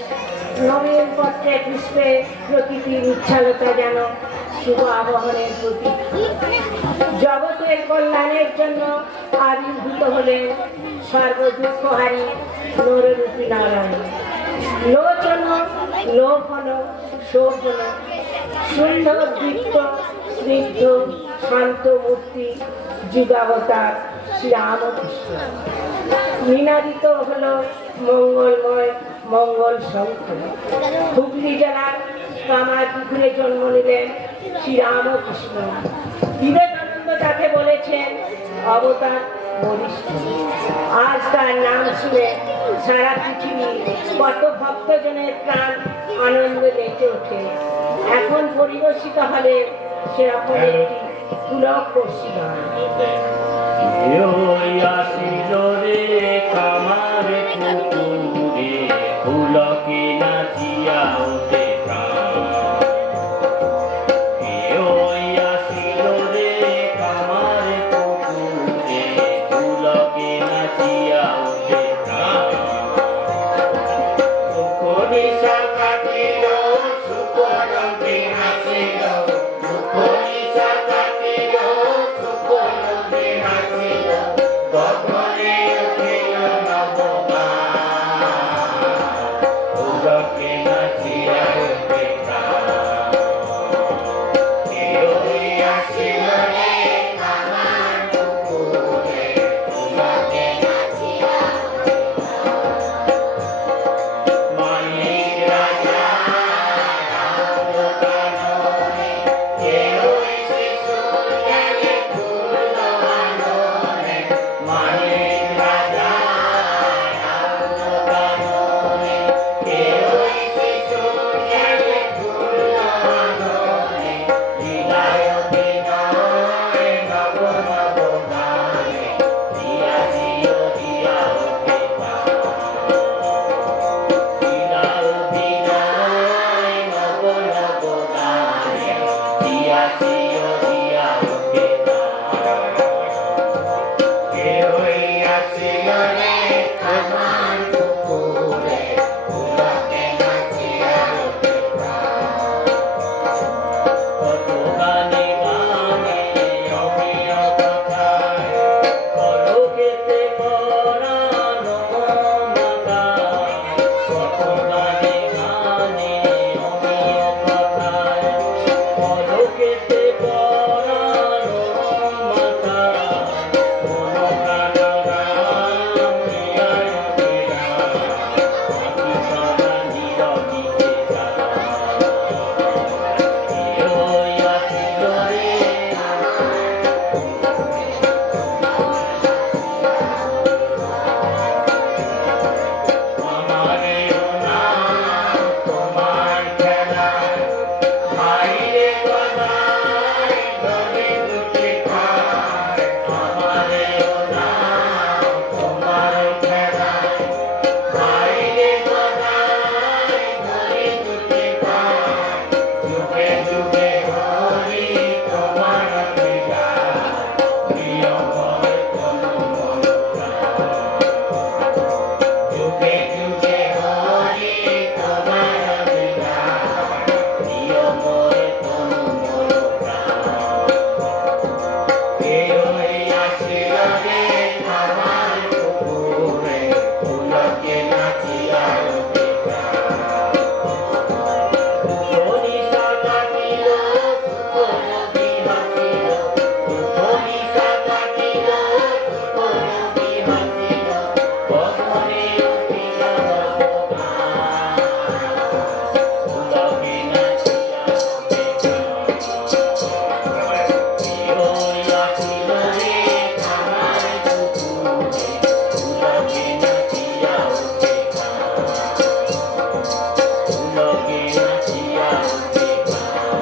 নবীন পত্রে পুষ্পে প্রকৃতির উচ্ছলতা যেন শুভ আবহনের প্রতীক। জগতের কল্যাণের জন্য আবির্ভূত হলেন সর্বদুঃখহারী নররূপী নারায়ণ। লোচন লোভন শোভন, সুন্দর দীপ্ত স্নিগ্ধ শান্ত মূর্তি যুগাবতার শ্রীরামকৃষ্ণ। নিনাদিত হল মঙ্গলময় মঙ্গল শঙ্খ। হুগলি জেলার কামারপুকুরে জন্ম নিলেন শ্রীরামকৃষ্ণ। বিবেকানন্দ তাকে বলেছেন অবতার বলিষ্ঠ। আজ তার নাম শুনে সারা পৃথিবী কত ভক্তজনের প্রাণ আনন্দে নেচে ওঠে। এখন পরিবেশিত হবে সেরকম একটি পুলক কর্ষি গান। পুলকে নাচিয়া ওঠে আসিল রে আমার পুকুরে পুলকে নাচিয়া ওঠে প্রাণ। কত গানে গানে অমিয় কথায় পলকেতে পরানো মাতায়। কত গানে গানে অমিয় কথায় পলকেতে পরানো মাতায়। কোনো গান গান প্রিয়ায় প্রিয়া আকি সদা নীরবিতে যায়। প্রিয় আসিল রে আমারেও নাম তোমার খেলায় ভাইরে গদাই ধরে দুটি খায়। আমারেও নাম তোমার খেলায় ভাইরে গদাই ধরে দুটি খায়। যুগে যুগে হরি তোমার বিদায় প্রিয় হয় কোনো মন প্রাণ। যুগে যুগে হরি তোমার বিদায় প্রিয় হয় কোনো মন প্রাণ। কেউই আসিল রে আমার পুকুরে পুলকে নাচিয়া ওঠে প্রাণ। ধনিষা কাটিল সুতোরবি হাসিল ধনিষা কাটিল সুতোরবি হাসিল গগনে উঠিল ভগবান। পুলকে নাচিয়া ওঠে প্রাণ। প্রিয়ই আসিল রে আমার পুকুরে পুলকে নাচিয়া ওঠে প্রাণ। পুলকে নাচিয়া ওঠে প্রাণ।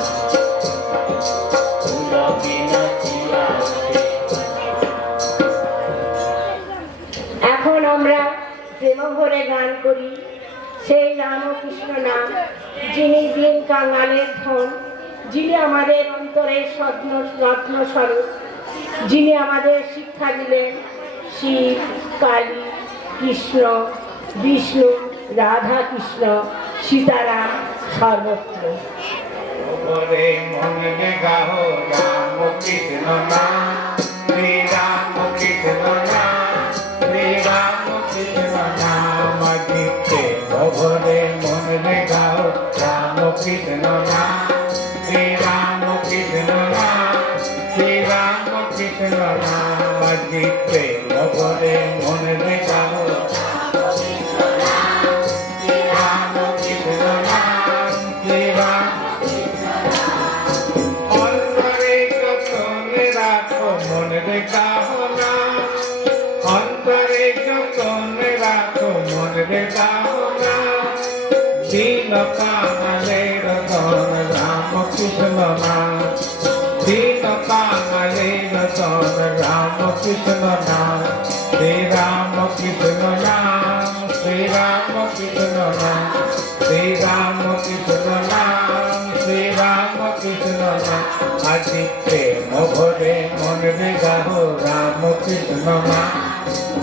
পুলকে নাচিয়া ওঠে এখন আমরা প্রেম ভরে গান করি সেই রাম ও কৃষ্ণ নাম, যিনি দিন কাঙালের ধন, যিনি আমাদের অন্তরের রত্ন স্বরূপ, যিনি আমাদের শিক্ষা দিলেন শিব, কালী, কৃষ্ণ, বিষ্ণু, রাধা কৃষ্ণ, সীতারাম সর্বত্র। ওরে মনে গাও রাম কৃষ্ণ নাম শ্রী রাম কৃষ্ণ নাম শ্রী রাম কৃষ্ণ নাম দিতে। ওরে মনে গাও রাম কৃষ্ণ নাম শ্রী রাম কৃষ্ণ নাম শ্রী রাম কৃষ্ণ নাম দিতে। ওরে মনে গাও রাম কৃষ্ণ নাম শ্রী রাম অন্তরে যতনে রাখো মনে গাও না। অন্তরে যতনে রাখো মনে গাও না। দিন কাঙালের ধন রাম কৃষ্ণ নাম দিন কাঙালের ধন রাম কৃষ্ণ নাম শ্রী রাম কৃষ্ণ নাম শ্রী রাম কৃষ্ণ নাম শ্রী রাম কৃষ্ণ নাম শ্রী রাম কৃষ্ণ নাম আজি প্রেম ভরে মনে গাও রাম কৃষ্ণ নাম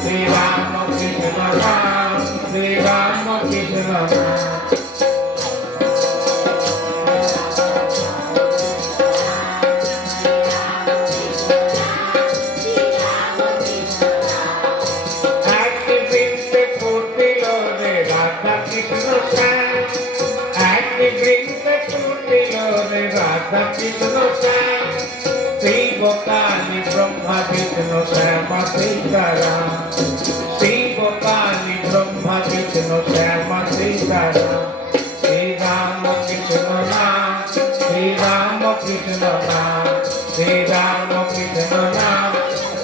শ্রী রাম কৃষ্ণ নাম শ্রী রাম কৃষ্ণ নাম। এক বৃন্দে ফুটিল রে রাধা কৃষ্ণ শ্যাম এক বৃন্দে ফুটিল রে রাধা কৃষ্ণ শ্যাম শিব কালী ব্রহ্মা বিষ্ণু শ্যাম সীতারাম শিব কালী ব্রহ্মা বিষ্ণু শ্যাম সীতারাম। শ্রী রাম কৃষ্ণ নাম শ্রী রাম কৃষ্ণ নাম শ্রী রাম কৃষ্ণ নাম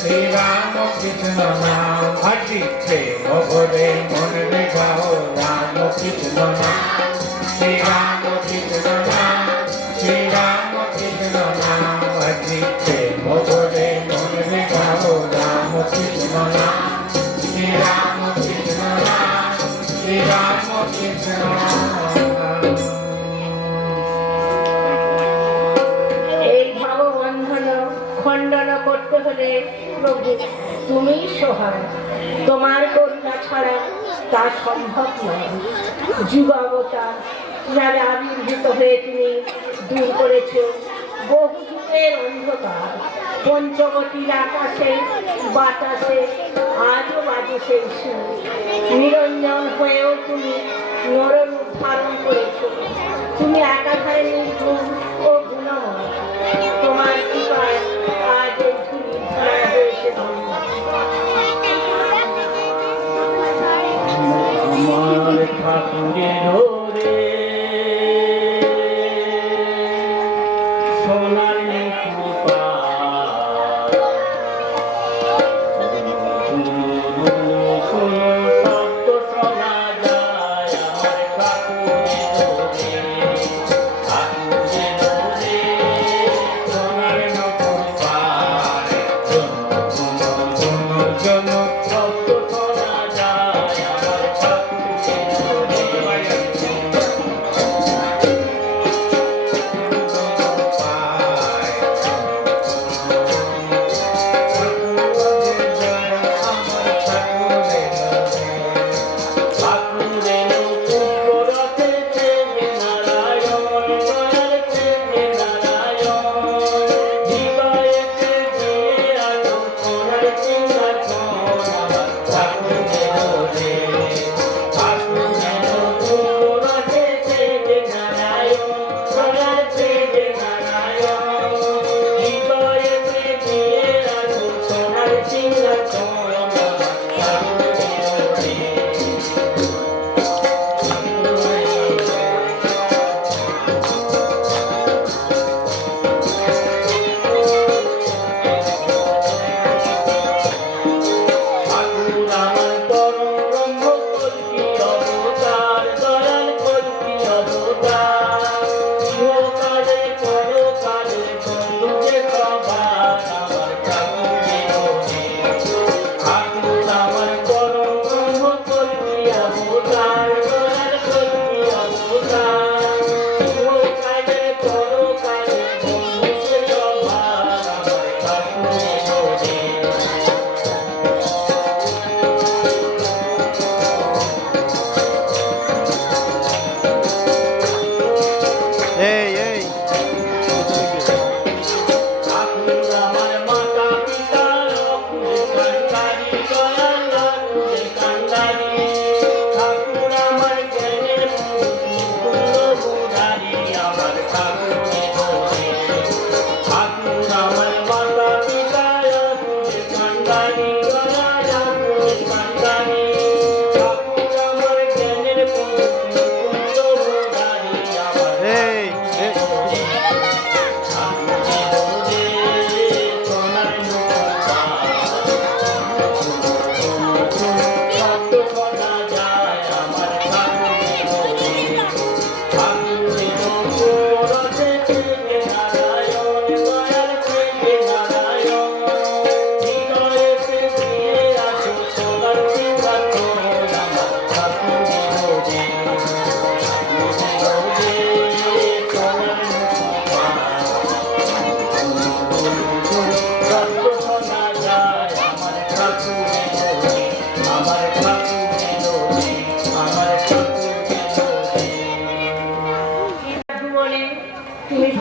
শ্রী রাম কৃষ্ণ নাম। আজি প্রেম ভরে মনে গাও রাম কৃষ্ণ নাম শ্রী রাম কৃষ্ণ নাম শ্রী রাম কৃষ্ণ নাম। আজি প্রেম ভরে মনে গাও রাম কৃষ্ণ নাম শ্রী রাম কৃষ্ণ নাম শ্রী রাম কৃষ্ণ নাম। এই ভাববন্ধন খণ্ডন করতে হলে প্রভু তুমি সহায়। তোমার করুণা ছাড়া তা সম্ভব নয়। যুগাবতার যারা আবির্ভূত হয়ে তুমি দূর করেছ বহু যুগের অন্ধকার। পঞ্চবতীর আকাশে বাতাসে আজও বাজে সেই সুর। নিরঞ্জন হয়েও তুমি নররূপ ধারণ করেছ। তুমি একাধারে নির্গুণ ও গুণময়। তোমার কৃপায় আজ এই ধূলি ধরা হয়েছে ধন্য। আমার ঠাকুরের রে সোনার কৃপা শব্দ শোনা যায় আমার ঠাকুরের রে সোনার কৃপা শব্দ শোনা যায় আমার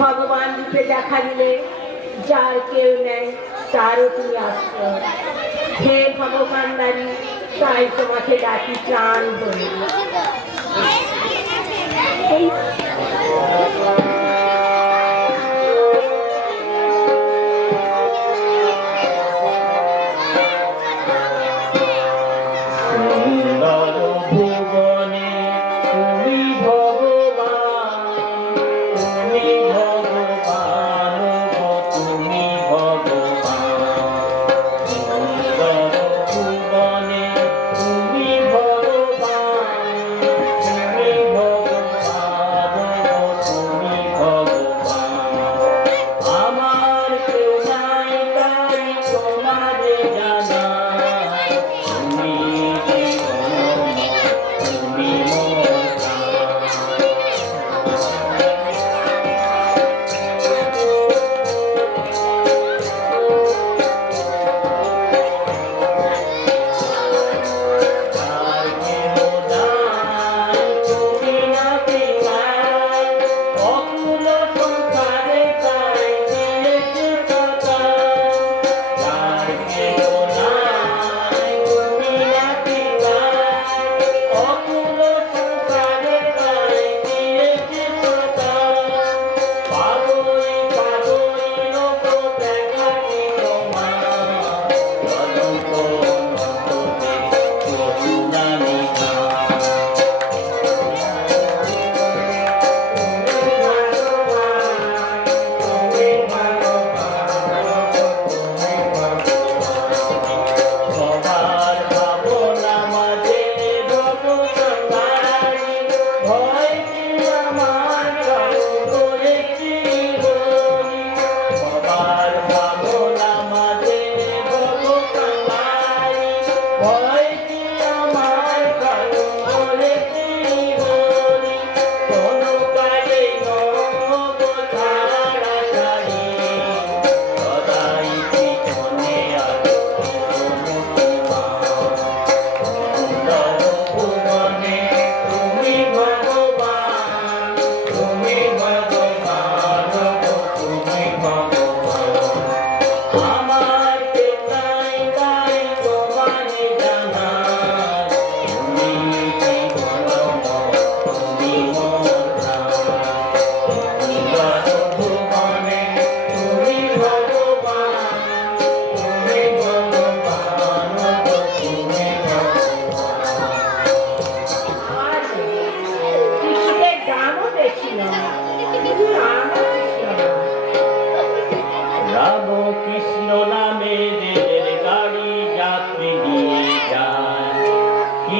ভগবান রূপে দেখা দিলে যার কেউ নেই তারও তুমি আশ্রয়। হে ভগবান নারী, তাই তোমাকে ডাকি প্রাণ ধরে। তুমি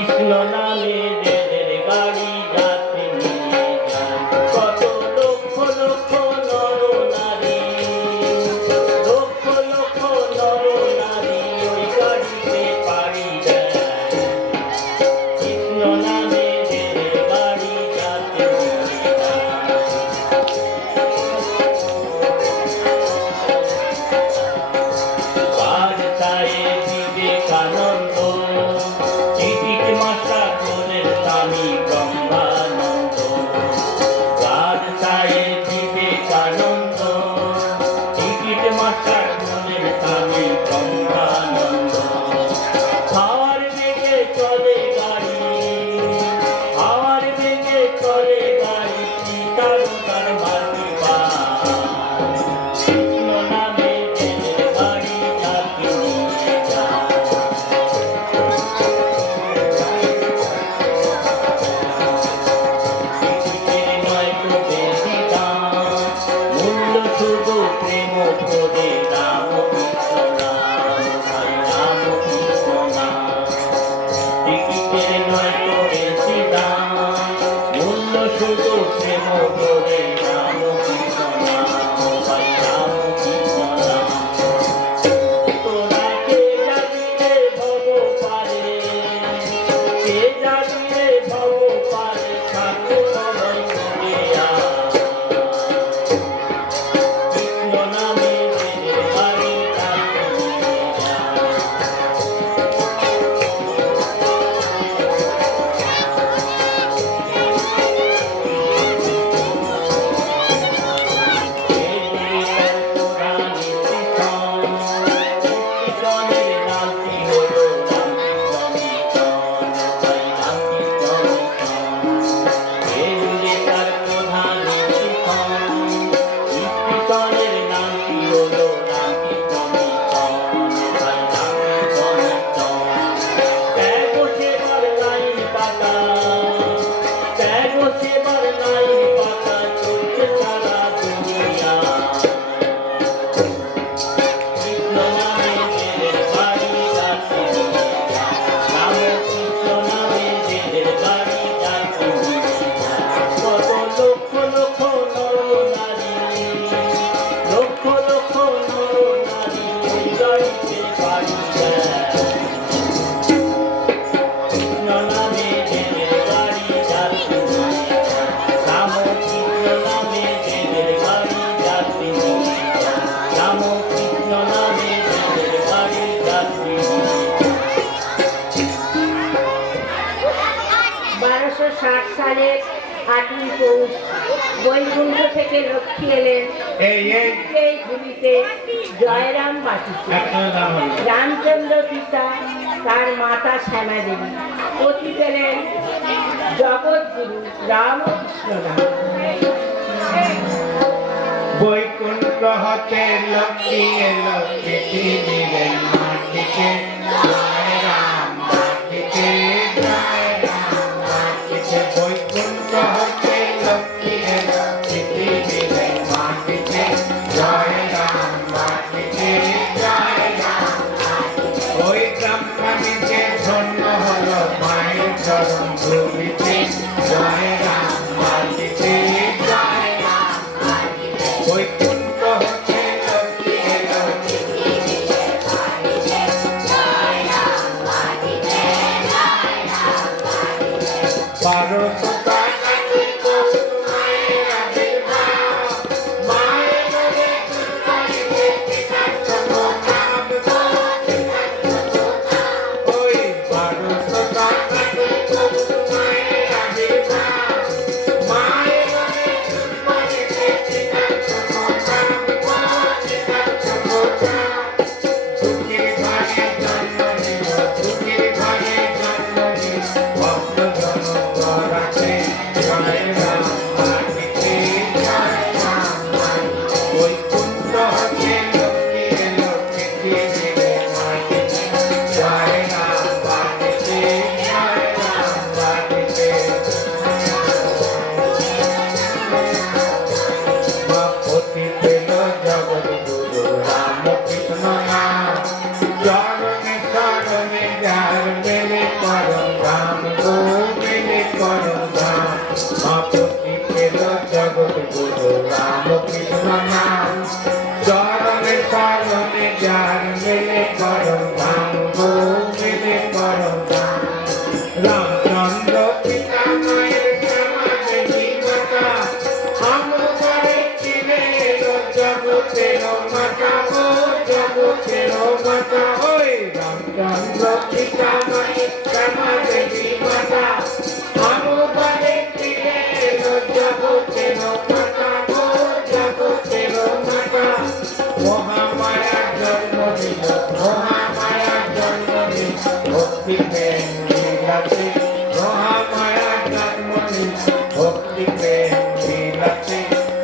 কৃষ্ণ নামে রেলের গাড়ি যাত্রী নিয়ে যায় কত লক্ষ লক্ষ নর নারী, লক্ষ লক্ষ নর নারী ওই গাড়িতে পাড়ি দেয়। কৃষ্ণ নামে রেলের গাড়ি যাত্রী নিয়ে যায়। বারসায় বিবেকানন্দ, টিকিট মাস্টার বলেন স্বামী ব্রহ্মানন্দ। বারসায় বিবেকানন্দ, টিকিট মাস্টার বলেন স্বামী ব্রহ্মানন্দ। হাওয়ার বেগে চলে গাড়ি, হাওয়ার বেগে চলে গাড়ি, তার তার মাটি পায়। কৃষ্ণ নামে রেলের গাড়ি যাত্রী নিয়ে যায়। টিকিটের নয়তো বেশি দাম, মূল্য শুধু প্রেম করে রাম কৃষ্ণ নাম, ভাই রাম কৃষ্ণ নাম। টিকিটের নয়তো বেশি দাম, মূল্য শুধু প্রেম করে রাম কৃষ্ণ নাম, ভাই রাম কৃষ্ণ নাম। তোরা কে যাবি রে ভব পারে, কে যাবি রে ভব পারে, ঠাকুর বড়ই মরিয়া। কৃষ্ণ নামে রেলের গাড়ি যাত্রী নিয়ে যায়। সালের 8ই পৌষ বৈকুণ্ঠ থেকে লক্ষ্মী এলেন এই ঝুলিতে জয়রাম বাটিতে। রামচন্দ্র পিতা, তার মাতা শ্যামা দেবী, পতি পেলেন জগৎগুরু রামকৃষ্ণ নাম। বৈকুণ্ঠ হতে লক্ষ্মী এলো পৃথিবীর মাটিতে, জয় রাম মাটিতে, জয় রাম মাটিতে। বৈকুণ্ঠ হতে লক্ষ্মী এলো পৃথিবীর মাটিতে, জয় রাম মাটিতে, জয় রাম মাটিতে। ওই ব্রাহ্মণীকে ধন্য হলো মায়ের চরণ ধুলিতে, জয় রাম মাটিতে, জয় রাম মাটিতে। বৈকুণ্ঠ হতে লক্ষ্মী এলো Bye. শ্যামাই শ্যামা দেবী মাতা আমবারে তীরে জগতের মাতা গো জগতের মাতা মহামায়া জন্ম নিল মহামায়া জন্ম নিল ভক্তিতে লীলাতে মহামায়া জন্ম নিল ভক্তিতে লীলাতে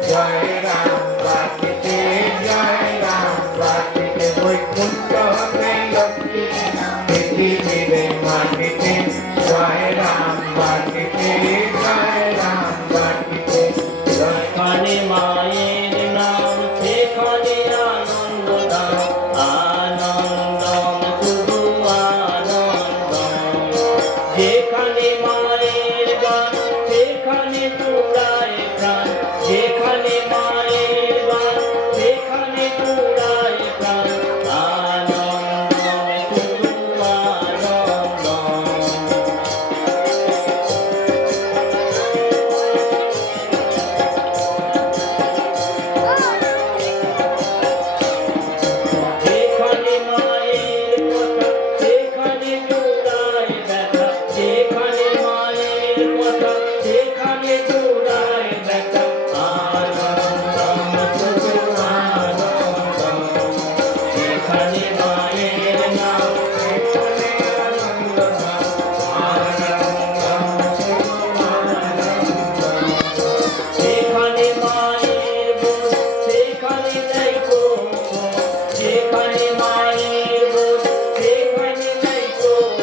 জয় রাম বাটিতে জয় রাম বাটিতে বৈকুণ্ঠ লক্ষ্মী পৃথিবীরে মাটিতে জয় রাম বাটিতে জয় রাম বাটিতে যেখানে মায়ের নাম সেখানে আনন্দ দাম আনন্দম শুধু আনন্দম যেখানে মায়ের গান সেখানে চূড়ায় প্রাণ যেখানে মায়ের গান সেখানে চূড়ায় প্রাণ আনন্দম শুধু আনন্দম যেখানে মায়ের কথা সেখানে চূড়ায় ব্যথা যেখানে মায়ের কথা সেখানে চূড়ায় ব্যথা আনন্দম শুধু আনন্দম যেখানে মায়ের নাম সেখানে আনন্দ আনন্দম শুধু আনন্দম যেখানে মায়ের বোধ সেখানে নেই কোন যেখানে মায়ের বোধ সেখানে নেই কোন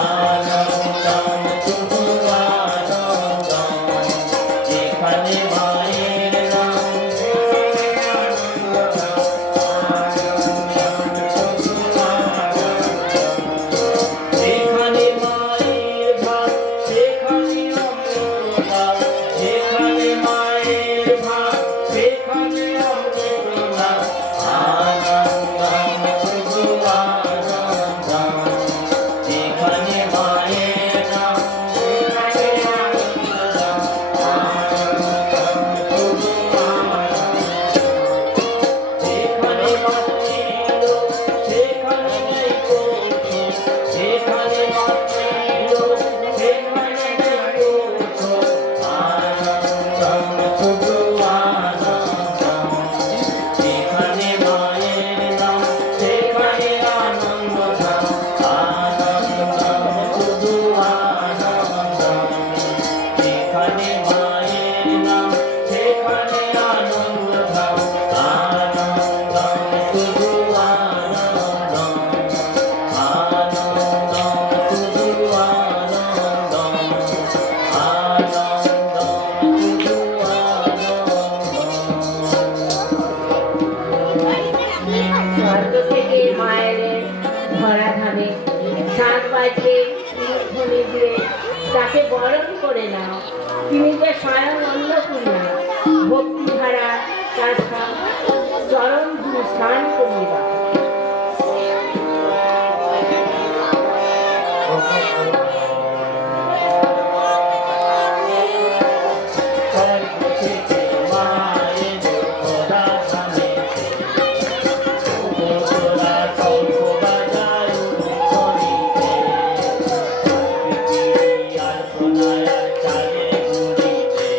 আনন্দম শুধু আনন্দম যেখানে মায়ের নাম সেখানে আনন্দ আনন্দম শুধু আনন্দম যেখানে মায়ের ভাত সেখানে অমৃতলাভ যেখানে মায়ের ভাত সেখানে অমৃতলাভ আনন্দম শুধু আনন্দম যেখানে মায়ের নাম সেখানে আনন্দম আনন্দম শুধু আনন্দম যেখানে মাতৃ লোক সেখানে নেই কৌতুক যেখানে মাতৃ লোক সেখানে নেই কৌতুক আনন্দম শুধু আনন্দম যেখানে মায়ের নাম সেখানে আনন্দ ধাম আনন্দম শুধু আনন্দম যেখানে মায়ের নাম সেখানে আনন্দ ধাম আনন্দম শুধু আনন্দম আনন্দম শুধু আনন্দম আনন্দম শুধু আনন্দম স্বর্গ থেকে মায়ের ধরা ধামে 7 বাজে ধ্বনি দিয়ে তাকে বরণ করে নাও তিনি যে স্বয়ং অন্নপূর্ণা ভক্তিধারা তার চরণ ধুয়ে স্নান করিয়ে দাও স্বর্গ থেকে মায়ের ধরা ধামে তোরা শঙ্খ বাজায় উলুধ্বনিতে আলপনায় চালে গুলিতে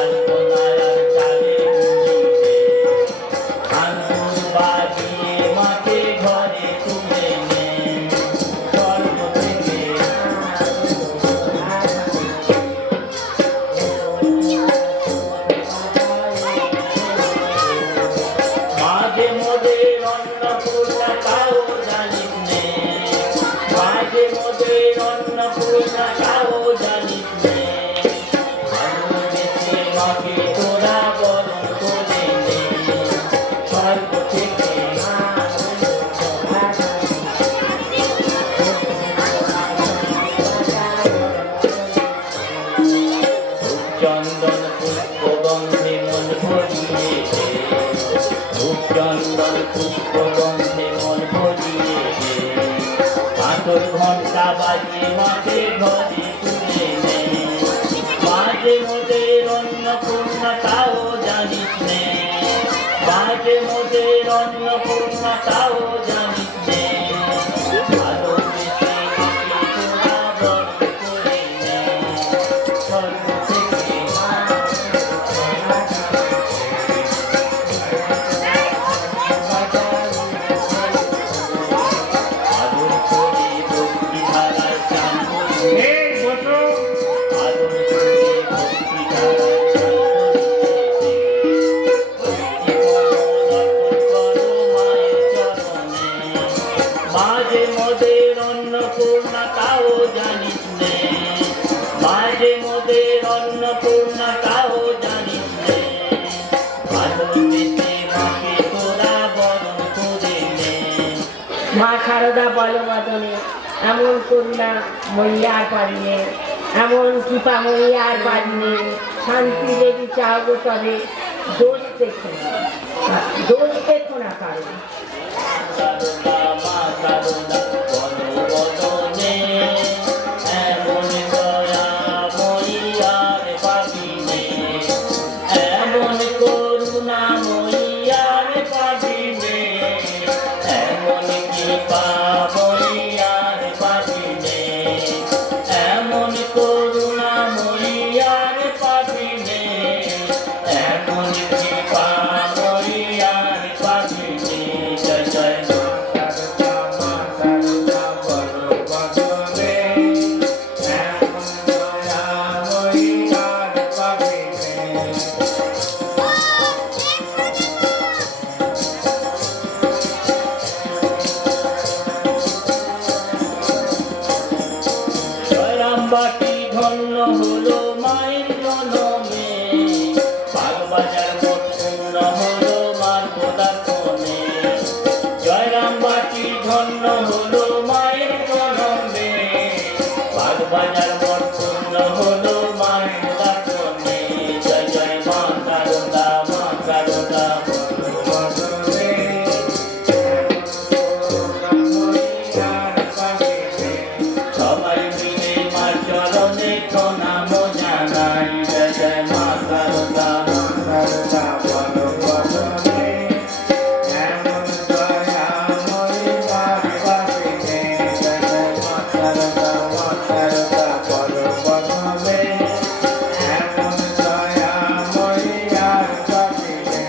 আলপনায় চালে গুলিতে আঙ্গুর বাজিয়ে মাকে ঘরে তুলে নে স্বর্গ থেকে মাঝে মধ্যে অন্নপূর্ণা তাও জানিস নে মাঝে মধ্যে অন্নপূর্ণা তাও জানিস নে ভালোবেসে মাকে তোরা বরণ করে নে স্বর্গ থেকে চন্দন পুষ্প গন্ধে মন ভরিয়ে দে চন্দন পুষ্প গন্ধে মন ভরিয়ে দে আতর ঘন্টা বাজিয়ে মাকে ঘরে তুলে নে মাঝে মধ্যে অন্নপূর্ণা তাও জানিস নে মাঝে মধ্যে অন্নপূর্ণা তাও জানিস নে মোদের অন্নপূর্ণা তাও জানিস নে, মাঝে মোদের অন্নপূর্ণা তাও জানিস নে, ভালোবেসে মাকে তোরা বরণ করে নে। মা সারদা বলবদনে এমন করুণা মরিয়ার পারিনে, এমন কৃপা মরিয়ার পারিনে, শান্তি দেবী চাও তবে দোষ দেখো না, দোষ দেখো না কারণ। সারদা মা সারদা বলবদনে এমন দয়া মরিয়ার পাবিনে, এমন করুণা মরিয়ার পাবিনে, এমন কৃপা মরিয়ার পাবিনে, এমন করুণা মরিয়ার পাবিনে, এমন কৃপা মরিয়ার পাবিনে। জয় জয় মা সারদা মা সারদা বলবদনে এমন দয়া মরিয়ার পাবিনে। জয়রামবাটি ধন্য হলো মায়ের জনমে, বাগবাজার মোট শূন্য হলো মার পদার্পণে। জয়রামবাটি ধন্য হলো মায়ের জনমে, বাগবাজার মোট শূন্য হলো মার পদার্পণে। জয় জয় মা সারদা মা সারদা বলবদনে সবাই মিলে মার চরণে প্রণাম জানাই। জয় জয় মা সারদা মা সারদা বলবদনে এমন দয়া মরিয়ার পাবিনে। জয় জয় মা সারদা মা সারদা বলবদনে এমন দয়া মরিয়ার পাবিনে,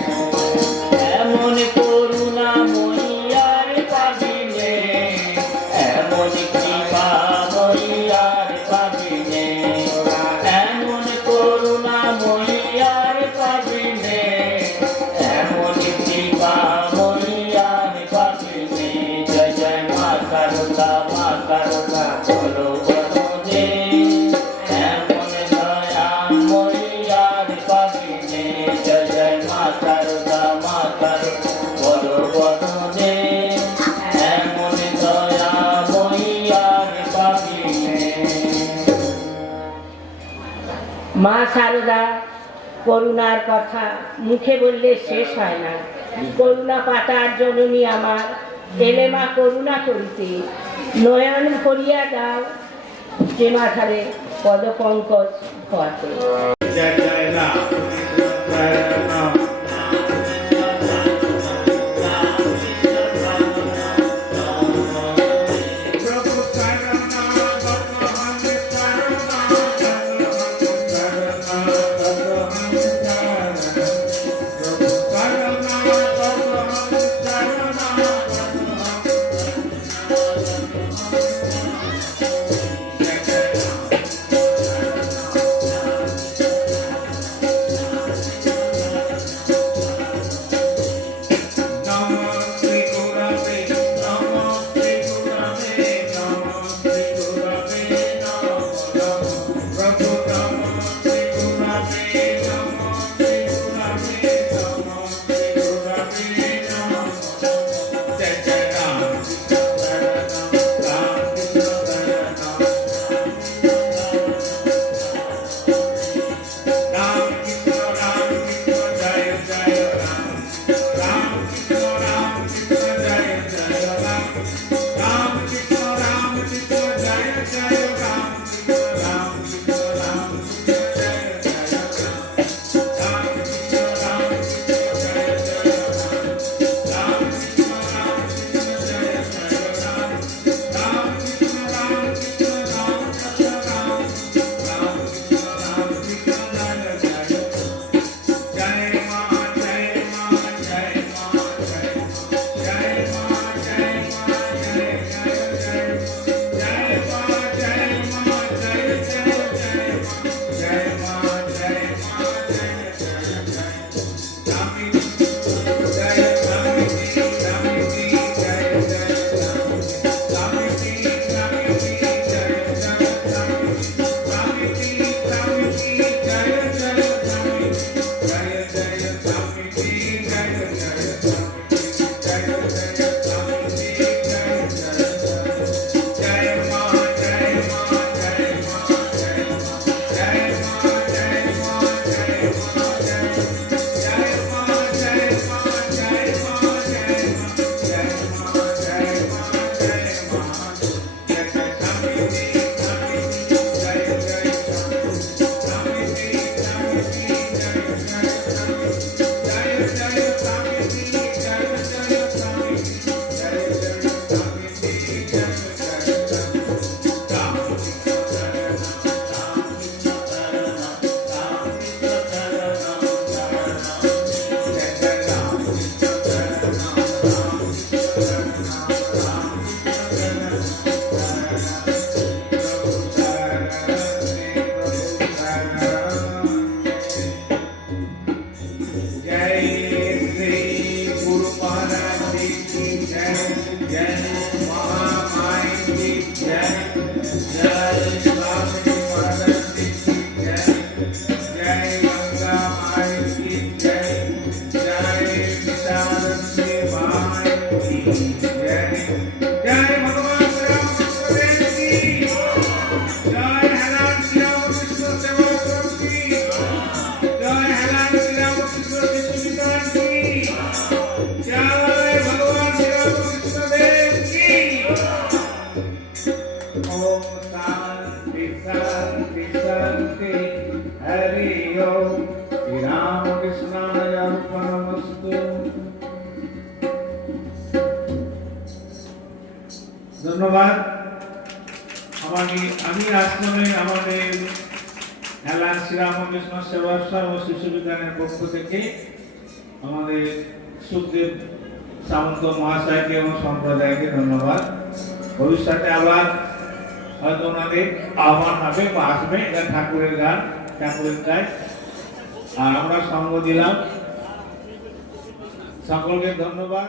এমন করুণা মরিয়ার পাবিনে, এমন কৃপা মরিয়ার পাবিনে, এমন করুণা মরিয়ার পাবিনে, এমন কৃপা মরিয়ার পাবিনে। জয় জয় মা সারদা মা সারদা বলবদনে এমন দয়া মরিয়ার পাবিনে। জয় জয় মা সারদা মা সারদা বলবদনে এমন দয়া মরিয়ার পাবিনে। মা সারদা করুণার কথা মুখে বললে শেষ হয় না। করুণা পাতার জননী আমার, এলে মা করুণা করিতে, নয়ন ভরিয়া দাও যে মাথারে পদপঙ্কজ পথে। জয় জয় রাম জয় রাম जय আমি আশ্রমে আমাদের এলান শ্রীরামকৃষ্ণ সেবাশ্রম ও শিশু বিজ্ঞানের পক্ষ থেকে আমাদের সুখদেব সামন্ত মহাশয়কে এবং সম্প্রদায়কে ধন্যবাদ। ভবিষ্যতে আবার হয়তো ওনাদের আহ্বান হবে বা আসবে, এটা ঠাকুরের গান, ঠাকুরের কাজ, আর আমরা সঙ্গ দিলাম। সকলকে ধন্যবাদ।